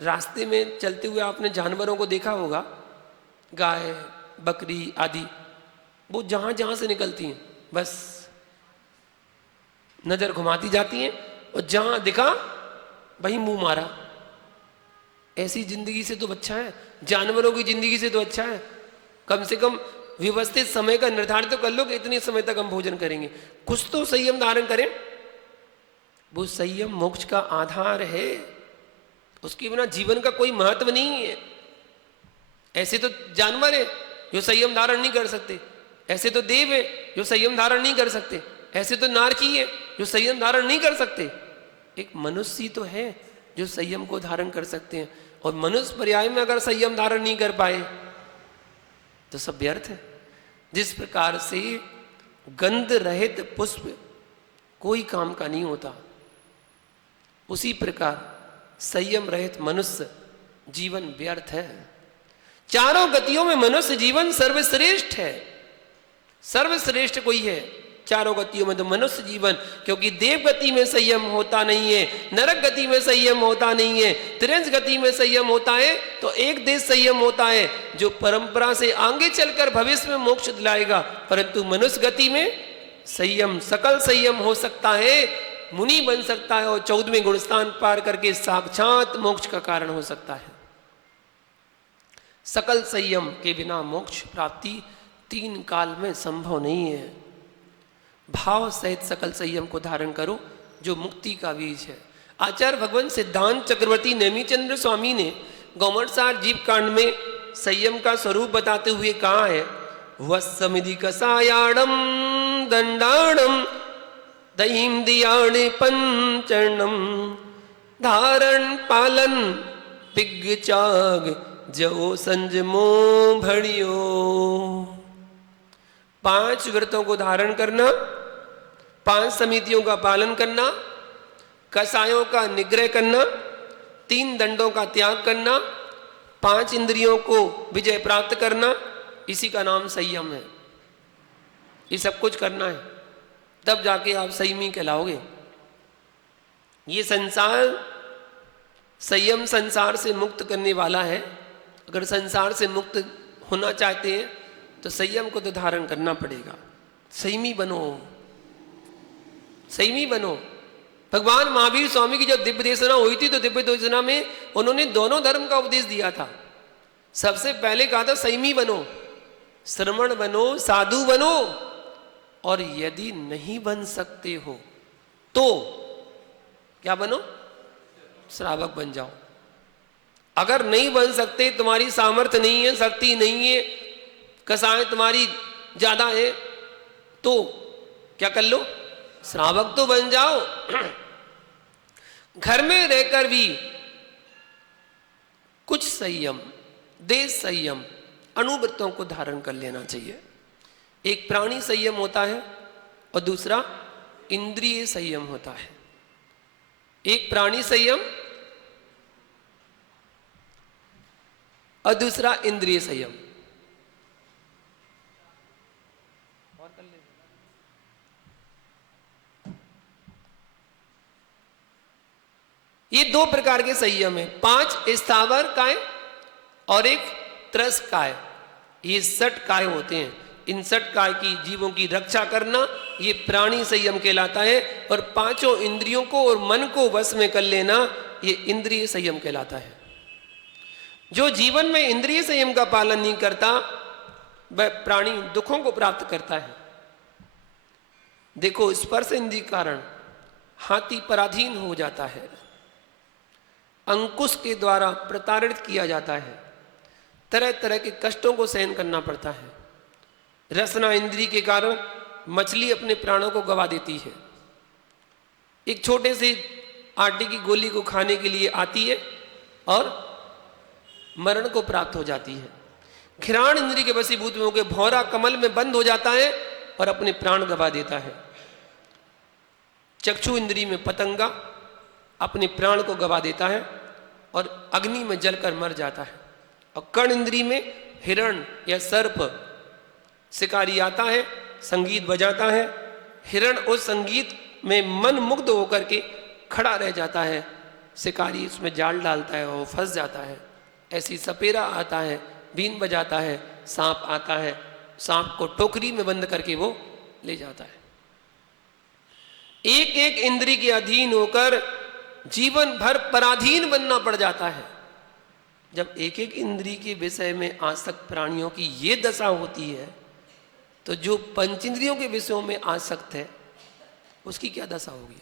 रास्ते में चलते हुए आपने जानवरों को देखा होगा, गाय, बकरी आदि, वो जहां जहां से निकलती हैं बस नजर घुमाती जाती हैं, और जहां दिखा वही मुंह मारा। ऐसी जिंदगी से तो अच्छा है, जानवरों की जिंदगी से तो अच्छा है। कम से कम व्यवस्थित समय का निर्धारित तो कर लो कि इतने समय तक हम भोजन करेंगे, कुछ तो संयम धारण करें। वो संयम मोक्ष का आधार है, उसके बिना जीवन का कोई महत्व नहीं है। ऐसे तो जानवर है जो संयम धारण नहीं कर सकते, ऐसे तो देव है जो संयम धारण नहीं कर सकते, ऐसे तो नारकी है जो संयम धारण नहीं कर सकते। एक मनुष्य तो है जो संयम को धारण कर सकते हैं, और मनुष्य पर्याय में अगर संयम धारण नहीं कर पाए तो सब व्यर्थ है। जिस प्रकार से गंध रहित पुष्प कोई काम का नहीं होता, उसी प्रकार संयम रहित मनुष्य जीवन व्यर्थ है। चारों गतियों में मनुष्य जीवन सर्वश्रेष्ठ है, सर्वश्रेष्ठ कोई है चारों गतियों में तो मनुष्य जीवन। क्योंकि देव गति में संयम होता नहीं है, नरक गति में संयम होता नहीं है, त्रिंश गति में संयम होता है, तो एक देश संयम होता है जो परंपरा से आगे चलकर भविष्य में मोक्ष दिलाएगा। परंतु मनुष्य गति में संयम, सकल संयम हो सकता है, मुनि बन सकता है, और 14वें गुणस्थान पार करके साक्षात मोक्ष का कारण हो सकता है। सकल संयम के बिना मोक्ष प्राप्ति 3 काल में संभव नहीं है। भाव सहित सकल संयम को धारण करो जो मुक्ति का बीज है। आचार्य भगवान सिद्धांत चक्रवर्ती नेमीचंद्र स्वामी ने गौमटसार जीव कांड में संयम का स्वरूप बताते हुए कहा है, वत्समिधि कसायाणम दंडाणम दहीम दियाणे पंचरणम धारण पालन पिग चाग जो संजमो भड़ियो। 5 व्रतों को धारण करना, 5 समितियों का पालन करना, कसायों का निग्रह करना, 3 दंडों का त्याग करना, 5 इंद्रियों को विजय प्राप्त करना, इसी का नाम संयम है। ये सब कुछ करना है, तब जाके आप संयमी कहलाओगे। ये संसार, संयम संसार से मुक्त करने वाला है। अगर संसार से मुक्त होना चाहते हैं तो संयम को तो धारण करना पड़ेगा। संयमी बनो, संयमी बनो। भगवान महावीर स्वामी की जब दिव्य देशना हुई थी तो दिव्य देशना में उन्होंने दोनों धर्म का उपदेश दिया था। सबसे पहले कहा था संयमी बनो, श्रमण बनो, साधु बनो, और यदि नहीं बन सकते हो तो क्या बनो? श्रावक बन जाओ। अगर नहीं बन सकते, तुम्हारी सामर्थ्य नहीं है, शक्ति नहीं है, कसाएं तुम्हारी ज्यादा है, तो क्या कर लो? श्रावक तो बन जाओ। घर में रहकर भी कुछ संयम, देश संयम, अनुव्रतों को धारण कर लेना चाहिए। एक प्राणी संयम होता है और दूसरा इंद्रिय संयम होता है। एक प्राणी संयम और दूसरा इंद्रिय संयम। ये 2 प्रकार के संयम है। 5 स्थावर काय और एक त्रस काय। ये 60 काय होते हैं। इन 60 काय की जीवों की रक्षा करना ये प्राणी संयम कहलाता है, और 5 इंद्रियों को और मन को वश में कर लेना ये इंद्रिय संयम कहलाता है। जो जीवन में इंद्रिय संयम का पालन नहीं करता वह प्राणी दुखों को प्राप्त करता है। देखो, स्पर्श इंद्रिय कारण हाथी पराधीन हो जाता है, अंकुश के द्वारा प्रताड़ित किया जाता है, तरह तरह के कष्टों को सहन करना पड़ता है। रसना इंद्रिय के कारण मछली अपने प्राणों को गवा देती है। एक छोटे से आटे की गोली को खाने के लिए आती है और मरण को प्राप्त हो जाती है। घ्राण इंद्रिय के वशीभूत होकर भौरा कमल में बंद हो जाता है और अपने प्राण गवा देता है। चक्षु इंद्रिय में पतंगा अपने प्राण को गवा देता है और अग्नि में जलकर मर जाता है। और कर्ण इंद्रिय में हिरण या सर्प शिकारी आता है, संगीत बजाता है। हिरण उस संगीत में मन मुग्ध होकर के खड़ा रह जाता है, शिकारी उसमें जाल डालता है, वो फंस जाता है। ऐसी सपेरा आता है, बीन बजाता है, सांप आता है, सांप को टोकरी में बंद करके वो ले जाता है। एक एक इंद्रिय के अधीन होकर जीवन भर पराधीन बनना पड़ जाता है। जब एक एक इंद्रिय के विषय में आसक्त प्राणियों की ये दशा होती है तो जो पंचेंद्रियों के विषयों में आसक्त है उसकी क्या दशा होगी,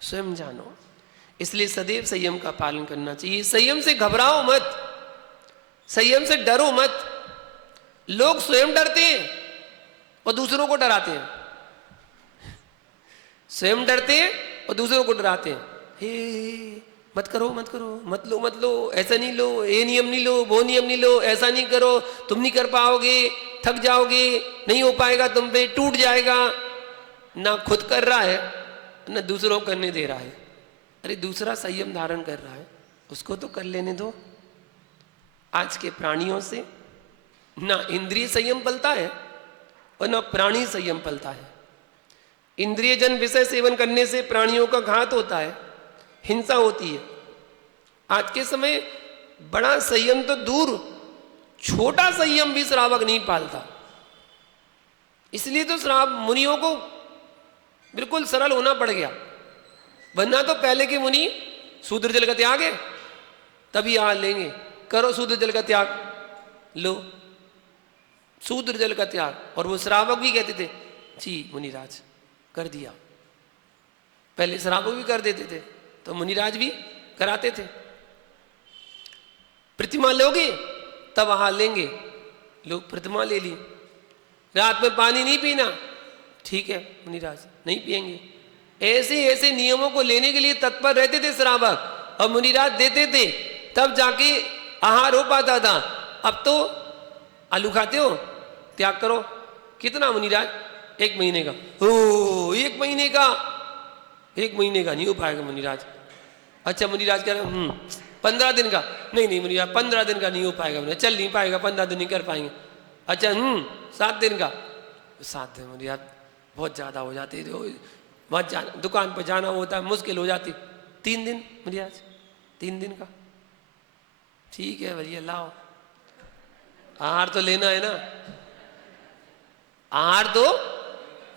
स्वयं जानो। इसलिए सदैव संयम का पालन करना चाहिए। संयम से घबराओ मत, संयम से डरो मत। लोग स्वयं डरते हैं और दूसरों को डराते हैं, स्वयं डरते हैं और दूसरों को डराते हैं। हे मत करो, मत करो, मत लो, मत लो, ऐसा नहीं लो, ये नियम नहीं लो, वो नियम नहीं लो, ऐसा नहीं करो, तुम नहीं कर पाओगे, थक जाओगे, नहीं हो पाएगा, तुम पे टूट जाएगा। ना खुद कर रहा है ना दूसरों को करने दे रहा है। अरे दूसरा संयम धारण कर रहा है, उसको तो कर लेने दो। आज के प्राणियों से ना इंद्रिय संयम पलता है और ना प्राणी संयम पलता है। इंद्रिय जन विषय सेवन करने से प्राणियों का घात होता है, हिंसा होती है। आज के समय बड़ा संयम तो दूर, छोटा संयम भी श्रावक नहीं पालता। इसलिए तो श्राव मुनियों को बिल्कुल सरल होना पड़ गया, वरना तो पहले के मुनि शूद्र जल का त्याग है तभी आ लेंगे। करो शूद्र जल का त्याग, लो शूद्र जल का त्याग। और वो श्रावक भी कहते थे जी मुनिराज कर दिया। पहले श्रावक भी कर देते थे तो मुनिराज भी कराते थे। प्रतिमा लोगे तब आहार लेंगे, लोग प्रतिमा ले ली। रात में पानी नहीं पीना, ठीक है मुनिराज नहीं पिएंगे। ऐसे ऐसे नियमों को लेने के लिए तत्पर रहते थे श्रावक, और मुनिराज देते थे तब जाके आहार हो पाता था। अब तो आलू खाते हो त्याग करो, कितना मुनिराज? 1 महीने का। ओ 1 महीने का, 1 महीने का नहीं हो पाएगा मुनिराज। अच्छा मुनिराज कह रहे 15 दिन का, नहीं नहीं मुनिराज 15 दिन का नहीं हो पाएगा मुनिराज, चल नहीं पाएगा, 15 दिन नहीं कर पाएंगे। अच्छा 7 दिन का, 7 दिन मुनिराज बहुत ज़्यादा हो जाते, वहाँ जाना दुकान पर जाना होता है, मुश्किल हो जाती। 3 दिन मुनिराज, 3 दिन का, ठीक है भैया लाओ। आहार तो लेना है ना, आहार तो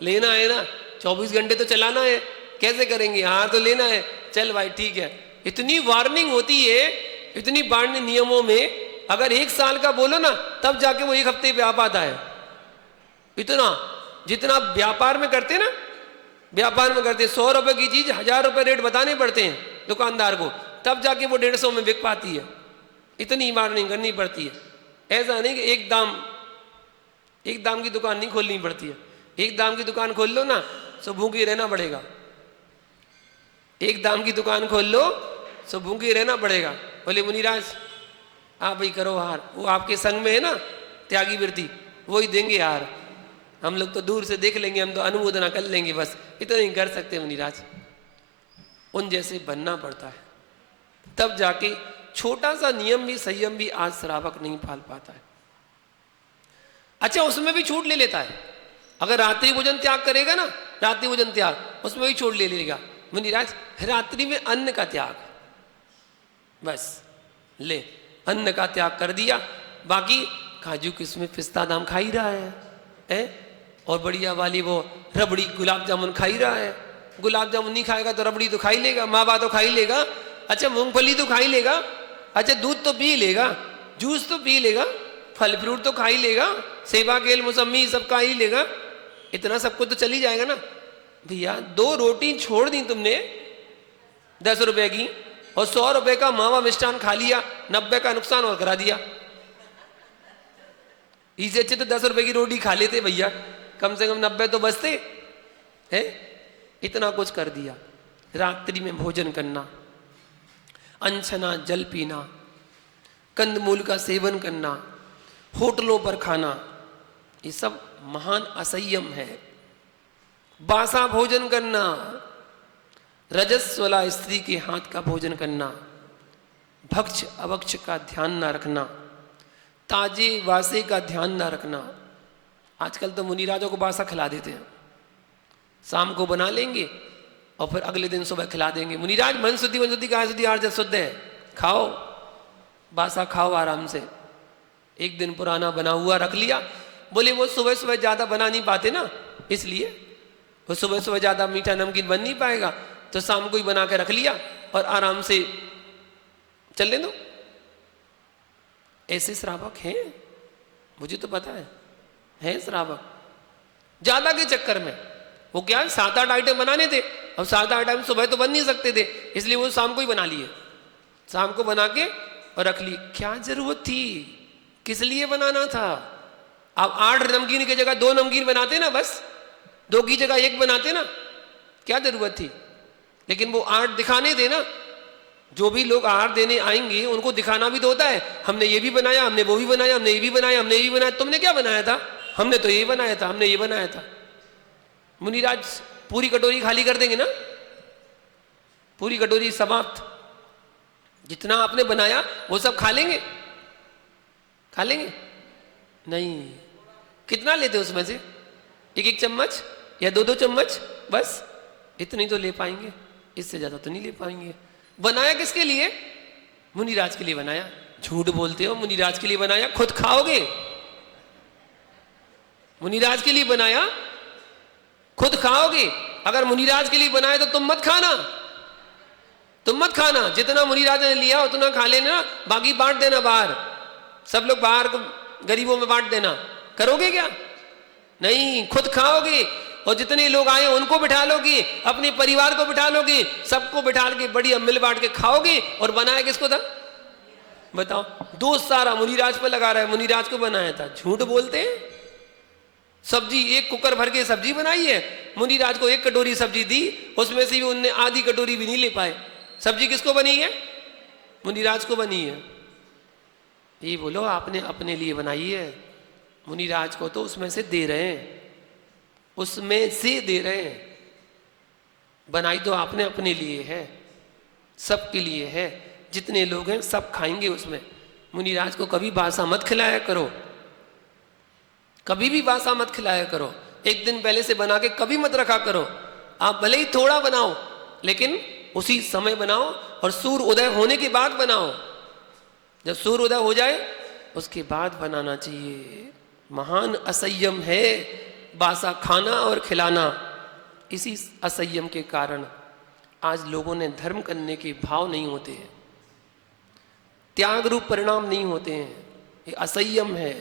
लेना है ना, 24 घंटे तो चलाना है, कैसे करेंगे? आहार तो लेना है, चल भाई ठीक है। इतनी वार्निंग होती है, इतनी वार्निंग नियमों में, अगर 1 साल का बोलो ना तब जाके वो 1 हफ्ते पे आ पाता है। इतना जितना व्यापार में करते ना, व्यापार में करते 100 रुपए की चीज 1000 रुपए रेट बताने पड़ते हैं दुकानदार को, तब जाके वो 150 में बिक पाती है। इतनी वार्निंग करनी पड़ती है। ऐसा नहीं कि एक दाम की दुकान नहीं खोलनी पड़ती है। 1 दाम की दुकान खोल लो ना तो भूखे रहना पड़ेगा। 1 दाम की दुकान खोल लो तो भूखे रहना पड़ेगा। बोले मुनिराज आप भाई करो हार, वो आपके संग में है ना त्यागी वृत्ति, वो ही देंगे हार। हम लोग तो दूर से देख लेंगे, हम तो अनुमोदना कर लेंगे, बस इतना ही कर सकते मुनिराज। उन जैसे बनना पड़ता है, तब जाके छोटा सा नियम भी, संयम भी आज श्रावक नहीं पाल पाता है। अच्छा उसमें भी छूट ले लेता है। अगर रात्रि भोजन त्याग करेगा ना, रात्रि भोजन त्याग, उसमें भी छूट ले लेगा मुनिराज। रात्रि में अन्न का त्याग, बस ले अन्न का त्याग कर दिया, बाकी काजू किशमिश पिस्ता बादाम खा ही रहा है, और बढ़िया वाली वो रबड़ी गुलाब जामुन खा ही रहा है। गुलाब जामुन नहीं खाएगा तो रबड़ी तो खा ही लेगा, मावा तो खा ही लेगा, अच्छा मूंगफली तो खा ही लेगा, अच्छा दूध तो पी लेगा, जूस तो पी लेगा, फल फ्रूट तो खा ही लेगा, सेवा केल मौसमी सब खा ही लेगा। इतना सबको तो चली जाएगा ना भैया। 2 रोटी छोड़ दी तुमने 10 रुपए की, और 100 रुपए का मावा मिष्ठान खा लिया, 90 का नुकसान और करा दिया। इससे अच्छे तो 10 रुपए की रोटी खा लेते भैया, कम से कम 90 तो बचते है। इतना कुछ कर दिया। रात्रि में भोजन करना, अनछना जल पीना, कंदमूल का सेवन करना, होटलों पर खाना, ये सब महान असंयम है। बासा भोजन करना, रजस्वला स्त्री के हाथ का भोजन करना, भक्ष अभक्ष का ध्यान ना रखना, ताजे वासे का नाम ना रखना। आजकल तो मुनिराजों को बासा खिला देते हैं, शाम को बना लेंगे और फिर अगले दिन सुबह खिला देंगे। मुनिराज मन शुद्धि काय शुद्धि आर्जत शुद्ध है, खाओ बासा खाओ आराम से। 1 दिन पुराना बना हुआ रख लिया। बोले वो सुबह सुबह ज़्यादा बना नहीं पाते ना, इसलिए वो सुबह सुबह ज़्यादा मीठा नमकीन बन नहीं पाएगा, तो शाम को ही बना के रख लिया और आराम से चलने दो। ऐसे श्रावक हैं, मुझे तो पता है श्रावक। ज़्यादा के चक्कर में वो क्या 7-8 आइटम बनाने थे, अब 7 आइटम सुबह तो बन नहीं सकते थे, इसलिए वो शाम को ही बना लिए। शाम को बना के और रख ली। क्या जरूरत थी, किस लिए बनाना था? आप 8 नमकीन की जगह 2 नमकीन बनाते ना, बस 2 की जगह 1 बनाते ना, क्या जरूरत थी? लेकिन वो 8 दिखाने थे ना। जो भी लोग आहार देने आएंगे उनको दिखाना भी तो होता है, हमने ये भी बनाया, हमने वो भी बनाया, हमने ये भी बनाया, हमने ये भी बनाया। तुमने क्या बनाया था? हमने तो ये बनाया था, हमने ये बनाया था। मुनिराज पूरी कटोरी खाली कर देंगे ना, पूरी कटोरी समाप्त। जितना आपने बनाया वो सब खा लेंगे? खा लेंगे? नहीं। कितना लेते उसमें से? 1-1 चम्मच या 2-2 चम्मच, बस इतनी तो ले पाएंगे, इससे ज्यादा तो नहीं ले पाएंगे। बनाया किसके लिए? मुनिराज के लिए बनाया। झूठ बोलते हो, मुनिराज के लिए बनाया, खुद खाओगे? मुनिराज के लिए बनाया, खुद खाओगे? अगर मुनिराज के लिए बनाया तो तुम मत खाना, तुम मत खाना, जितना मुनिराज ने लिया उतना खा लेना, बाकी बांट देना बाहर, सब लोग बाहर गरीबों में बांट देना। करोगे क्या? नहीं, खुद खाओगे और जितने लोग आए उनको बिठा लोगे, अपने परिवार को बिठा लोगे, सबको बिठा के बढ़िया मिल बांट के खाओगे। और बनाया किसको था बताओ? दोस्त सारा मुनिराज पे लगा रहा है, मुनिराज को बनाया था। झूठ बोलते हैं। सब्जी एक कुकर भर के सब्जी बनाई है, मुनिराज को 1 कटोरी सब्जी दी, उसमें से भी उनने आधी कटोरी भी नहीं ले पाए। सब्जी किसको बनी है? मुनिराज को बनी है। ये बोलो आपने अपने लिए बनाई है, मुनिराज को तो उसमें से दे रहे हैं, उसमें से दे रहे हैं। बनाई तो आपने अपने लिए है, सबके लिए है, जितने लोग हैं सब खाएंगे उसमें। मुनिराज को कभी बासा मत खिलाया करो, कभी भी बासा मत खिलाया करो। 1 दिन पहले से बना के कभी मत रखा करो। आप भले ही थोड़ा बनाओ लेकिन उसी समय बनाओ और सूर्य उदय होने के बाद बनाओ। जब सूर्य उदय हो जाए उसके बाद बनाना चाहिए। महान असंयम है बासा खाना और खिलाना। इसी असंयम के कारण आज लोगों ने धर्म करने के भाव नहीं होते हैं, त्याग रूप परिणाम नहीं होते हैं। ये असंयम है।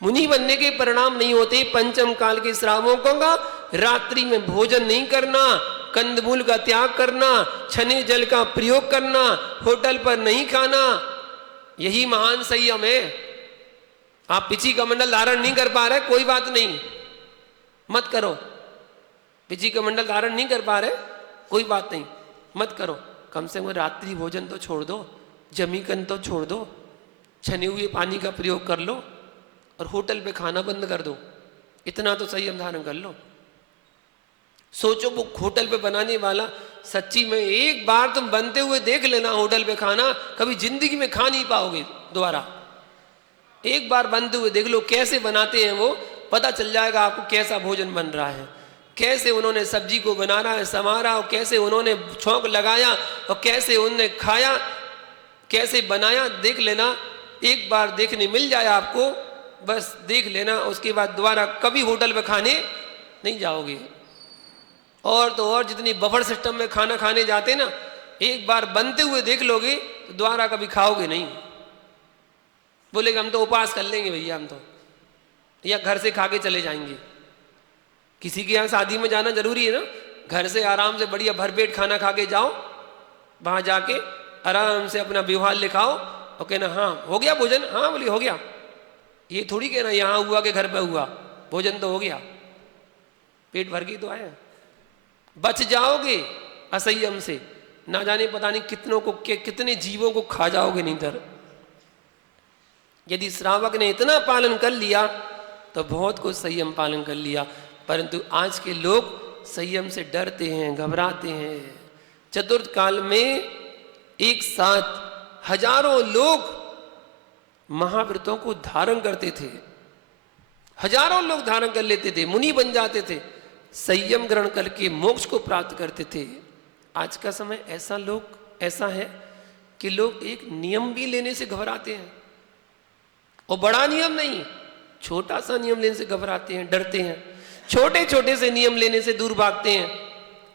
मुनि बनने के परिणाम नहीं होते। पंचम काल के श्रावकों का रात्रि में भोजन नहीं करना, कंदमूल का त्याग करना, छने जल का प्रयोग करना, होटल पर नहीं खाना, यही महान संयम है। आप पिछी कमंडल धारण नहीं कर पा रहे, कोई बात नहीं, मत करो। पिछी कमंडल धारण नहीं कर पा रहे, कोई बात नहीं, मत करो। कम से कम रात्रि भोजन तो छोड़ दो, जमीकन तो छोड़ दो, छने हुए पानी का प्रयोग कर लो और होटल पे खाना बंद कर दो। इतना तो संयम धारण कर लो। सोचो वो होटल पे बनाने वाला, सच्ची में एक बार तुम बनते हुए देख लेना होटल पे खाना, कभी जिंदगी में खा नहीं पाओगे दोबारा। एक बार बनते हुए देख लो कैसे बनाते हैं वो, पता चल जाएगा आपको कैसा भोजन बन रहा है, कैसे उन्होंने सब्जी को बनाना है, संवारा, और कैसे उन्होंने छौंक लगाया और कैसे उन्होंने खाया, कैसे बनाया। देख लेना, एक बार देखने मिल जाए आपको, बस देख लेना, उसके बाद दोबारा कभी होटल पे खाने नहीं जाओगे। और तो और जितनी बफर सिस्टम में खाना खाने जाते ना, एक बार बनते हुए देख लोगे तो दोबारा कभी खाओगे नहीं। बोलेगे हम तो उपवास कर लेंगे भैया, हम तो, या घर से खा के चले जाएंगे। किसी के यहाँ शादी में जाना जरूरी है ना, घर से आराम से बढ़िया भरपेट खाना खा के जाओ, वहां जाके आराम से अपना विवाह लिखाओ और कहना हाँ हो गया भोजन, हाँ बोलिए हो गया। ये थोड़ी कहना यहाँ हुआ कि घर पे हुआ, भोजन तो हो गया, पेट भर के तो आया। बच जाओगे असंयम से, ना जाने पता नहीं कितनों को कितने जीवों को खा जाओगे नहीं तर। यदि श्रावक ने इतना पालन कर लिया तो बहुत कुछ संयम पालन कर लिया। परंतु आज के लोग संयम से डरते हैं, घबराते हैं। चतुर्थ काल में एक साथ हजारों लोग महाव्रतों को धारण करते थे, हजारों लोग धारण कर लेते थे, मुनि बन जाते थे, संयम ग्रहण करके मोक्ष को प्राप्त करते थे। आज का समय ऐसा है कि लोग एक नियम भी लेने से घबराते हैं, और बड़ा नियम नहीं, छोटा सा नियम लेने से घबराते हैं, डरते हैं। छोटे छोटे से नियम लेने से दूर भागते हैं।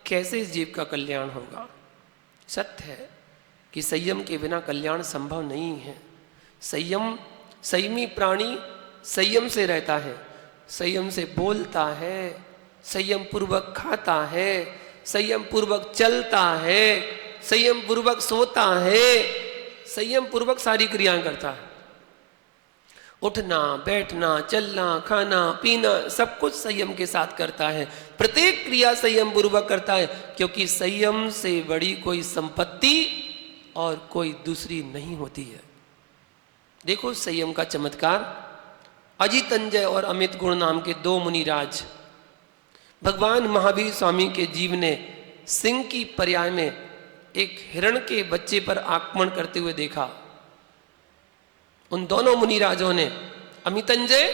कैसे इस जीव का कल्याण होगा? सत्य है कि संयम के बिना कल्याण संभव नहीं है। संयमी प्राणी संयम से रहता है, संयम से बोलता है, संयम पूर्वक खाता है, संयम पूर्वक चलता है, संयम पूर्वक सोता है, संयम पूर्वक सारी क्रियाएं करता है। उठना, बैठना, चलना, खाना, पीना, सब कुछ संयम के साथ करता है। प्रत्येक क्रिया संयम पूर्वक करता है, क्योंकि संयम से बड़ी कोई संपत्ति और कोई दूसरी नहीं होती है। देखो संयम का चमत्कार। अजितंजय और अमित गुण नाम के 2 मुनिराज भगवान महावीर स्वामी के जीव ने सिंह की पर्याय में एक हिरण के बच्चे पर आक्रमण करते हुए देखा। उन दोनों मुनिराजों ने, अमितंजय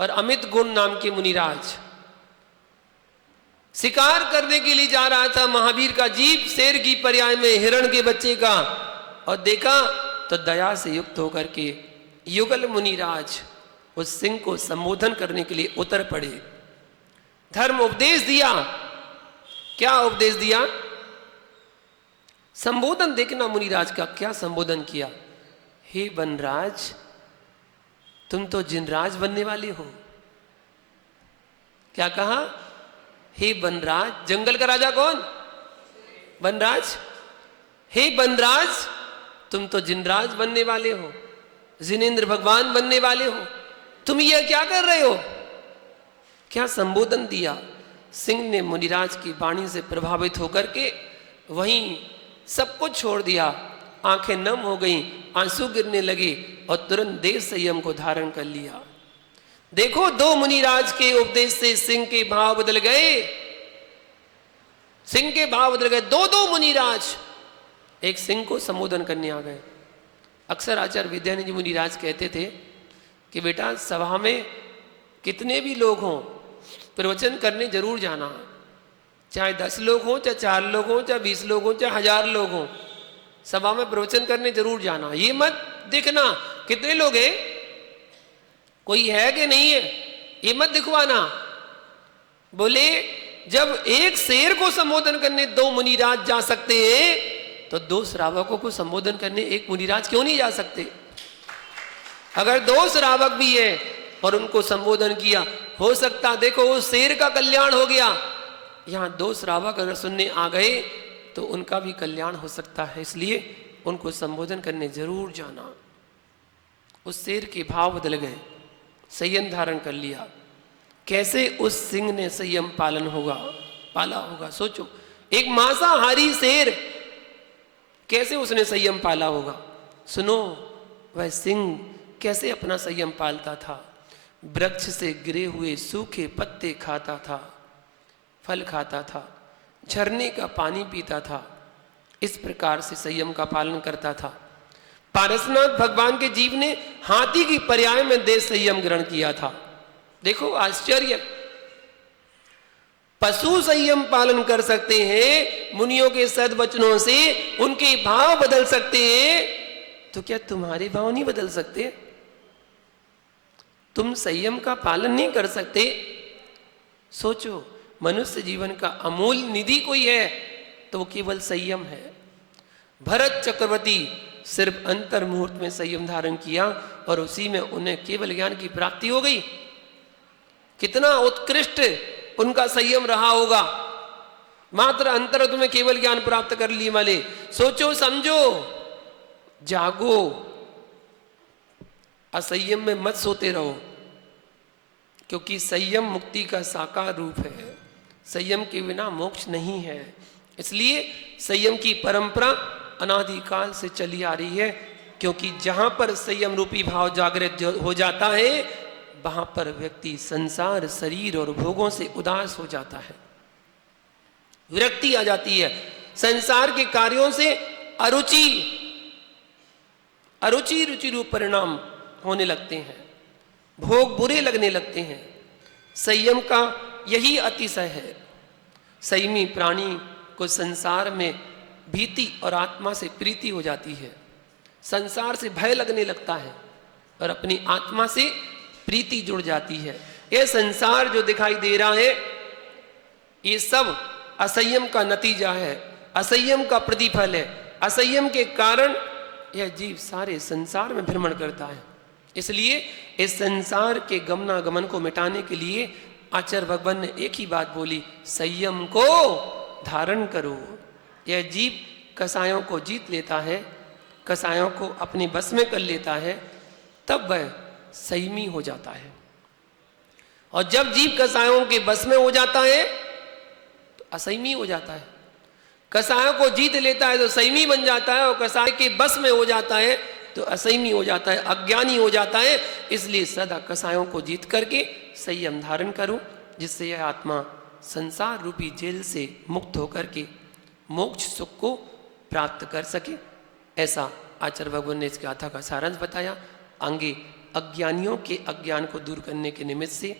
और अमित गुण नाम के मुनिराज, शिकार करने के लिए जा रहा था महावीर का जीव शेर की पर्याय में हिरण के बच्चे का, और देखा तो दया से युक्त होकर के युगल मुनिराज उस सिंह को संबोधन करने के लिए उतर पड़े। धर्म उपदेश दिया। क्या उपदेश दिया? संबोधन देखना मुनिराज का, क्या संबोधन किया। हे वनराज, तुम तो जिनराज बनने वाले हो। क्या कहा? हे वनराज, जंगल का राजा कौन? वनराज। हे वनराज, तुम तो जिनराज बनने वाले हो, जिनेंद्र भगवान बनने वाले हो, तुम ये क्या कर रहे हो? क्या संबोधन दिया। सिंह ने मुनिराज की वाणी से प्रभावित होकर के वहीं सब कुछ छोड़ दिया, आंखें नम हो गईं, आंसू गिरने लगे और तुरंत देश संयम को धारण कर लिया। देखो, दो मुनिराज के उपदेश से सिंह के भाव बदल गए, सिंह के भाव बदल गए। दो मुनिराज एक सिंह को संबोधन करने आ गए। अक्सर आचार्य विद्यानंद जी मुनिराज कहते थे कि बेटा, सभा में कितने भी लोग हों, प्रवचन करने जरूर जाना, चाहे 10 लोग हों, चाहे 4 लोग हों, चाहे 20 लोग हों, चाहे 1000 लोग हों, सभा में प्रवचन करने जरूर जाना। ये मत देखना कितने लोग हैं, कोई है कि नहीं है, ये मत दिखवाना। बोले, जब एक शेर को संबोधन करने 2 मुनिराज जा सकते हैं, तो 2 श्रावकों को संबोधन करने एक मुनिराज क्यों नहीं जा सकते? अगर 2 श्रावक भी है और उनको संबोधन किया, हो सकता देखो उस शेर का कल्याण हो गया। यहां 2 श्रावक अगर सुनने आ गए तो उनका भी कल्याण हो सकता है, इसलिए उनको संबोधन करने जरूर जाना। उस शेर के भाव बदल गए, संयम धारण कर लिया। कैसे उस सिंह ने संयम पाला होगा? सोचो, एक मांसाहारी शेर, कैसे उसने संयम पाला होगा? सुनो, वह सिंह कैसे अपना संयम पालता था। वृक्ष से गिरे हुए सूखे पत्ते खाता था, फल खाता था, झरने का पानी पीता था, इस प्रकार से संयम का पालन करता था। पारसनाथ भगवान के जीव ने हाथी की पर्याय में देश संयम ग्रहण किया था। देखो आश्चर्य, पशु संयम पालन कर सकते हैं, मुनियों के सद्वचनों से उनके भाव बदल सकते हैं, तो क्या तुम्हारे भाव नहीं बदल सकते? तुम संयम का पालन नहीं कर सकते? सोचो, मनुष्य जीवन का अमूल्य निधि कोई है तो वो केवल संयम है। भरत चक्रवर्ती सिर्फ अंतर मुहूर्त में संयम धारण किया और उसी में उन्हें केवल ज्ञान की प्राप्ति हो गई। कितना उत्कृष्ट उनका संयम रहा होगा, मात्र अंतरत्व में केवल ज्ञान प्राप्त कर लिए वाले। सोचो, समझो, जागो, असंयम में मत सोते रहो, क्योंकि संयम मुक्ति का साकार रूप है। संयम के बिना मोक्ष नहीं है। इसलिए संयम की परंपरा अनादिकाल से चली आ रही है, क्योंकि जहां पर संयम रूपी भाव जागृत हो जाता है, वहां पर व्यक्ति संसार, शरीर और भोगों से उदास हो जाता है, विरक्ति आ जाती है। संसार के कार्यों से अरुचि रुचि रूप परिणाम होने लगते हैं, भोग बुरे लगने लगते हैं। संयम का यही अतिशय है। संयमी प्राणी को संसार में भीति और आत्मा से प्रीति हो जाती है, संसार से भय लगने लगता है और अपनी आत्मा से प्रीति जुड़ जाती है। यह संसार जो दिखाई दे रहा है, ये सब असंयम का नतीजा है, असंयम का प्रतिफल है। असंयम के कारण यह जीव सारे संसार में भ्रमण करता है। इसलिए इस संसार के गमनागमन को मिटाने के लिए आचार्य भगवान ने एक ही बात बोली, संयम को धारण करो। यह जीव कसायों को जीत लेता है, कसायों को अपने बस में कर लेता है, तब वह संयमी हो जाता है। और जब जीव कसायों के बस में हो जाता है तो असंयमी हो जाता है। कसायों को जीत लेता है तो संयमी बन जाता है, और कसाय के बस में हो जाता है तो असंयमी हो जाता है, अज्ञानी हो जाता है। इसलिए सदा कसायों को जीत करके संयम धारण करो, जिससे यह आत्मा संसार रूपी जेल से मुक्त होकर के मोक्ष सुख को प्राप्त कर सके। ऐसा आचार्य भगवान ने इस गाथा का सारांश बताया। आगे अज्ञानियों के अज्ञान को दूर करने के निमित्त से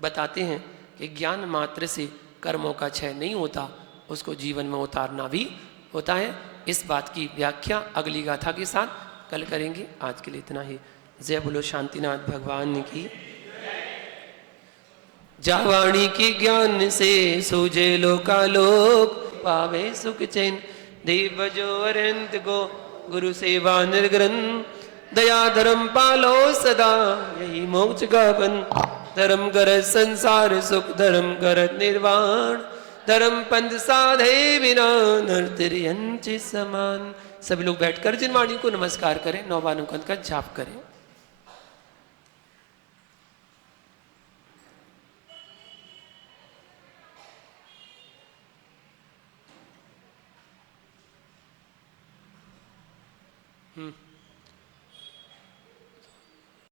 बताते हैं कि ज्ञान मात्र से कर्मों का क्षय नहीं होता, उसको जीवन में उतारना भी होता है। इस बात की व्याख्या अगली गाथा के साथ कल करेंगे। आज के लिए इतना ही। जय बोलो शांतिनाथ भगवान की। जावाणी के ज्ञान से सूझे लोकालोक, पावे सुख चैन देव जो अरंत को गुरु सेवा निर्ग्रंथ दया धर्म पालो सदा यही मोक्ष का बन धर्म कर संसार सुख धर्म कर निर्वाण धर्म पंथ साधे बिना नर्तरियंच समान। सभी लोग बैठकर जिन वाणी को नमस्कार करें, नौबानुकंद का जाप करें।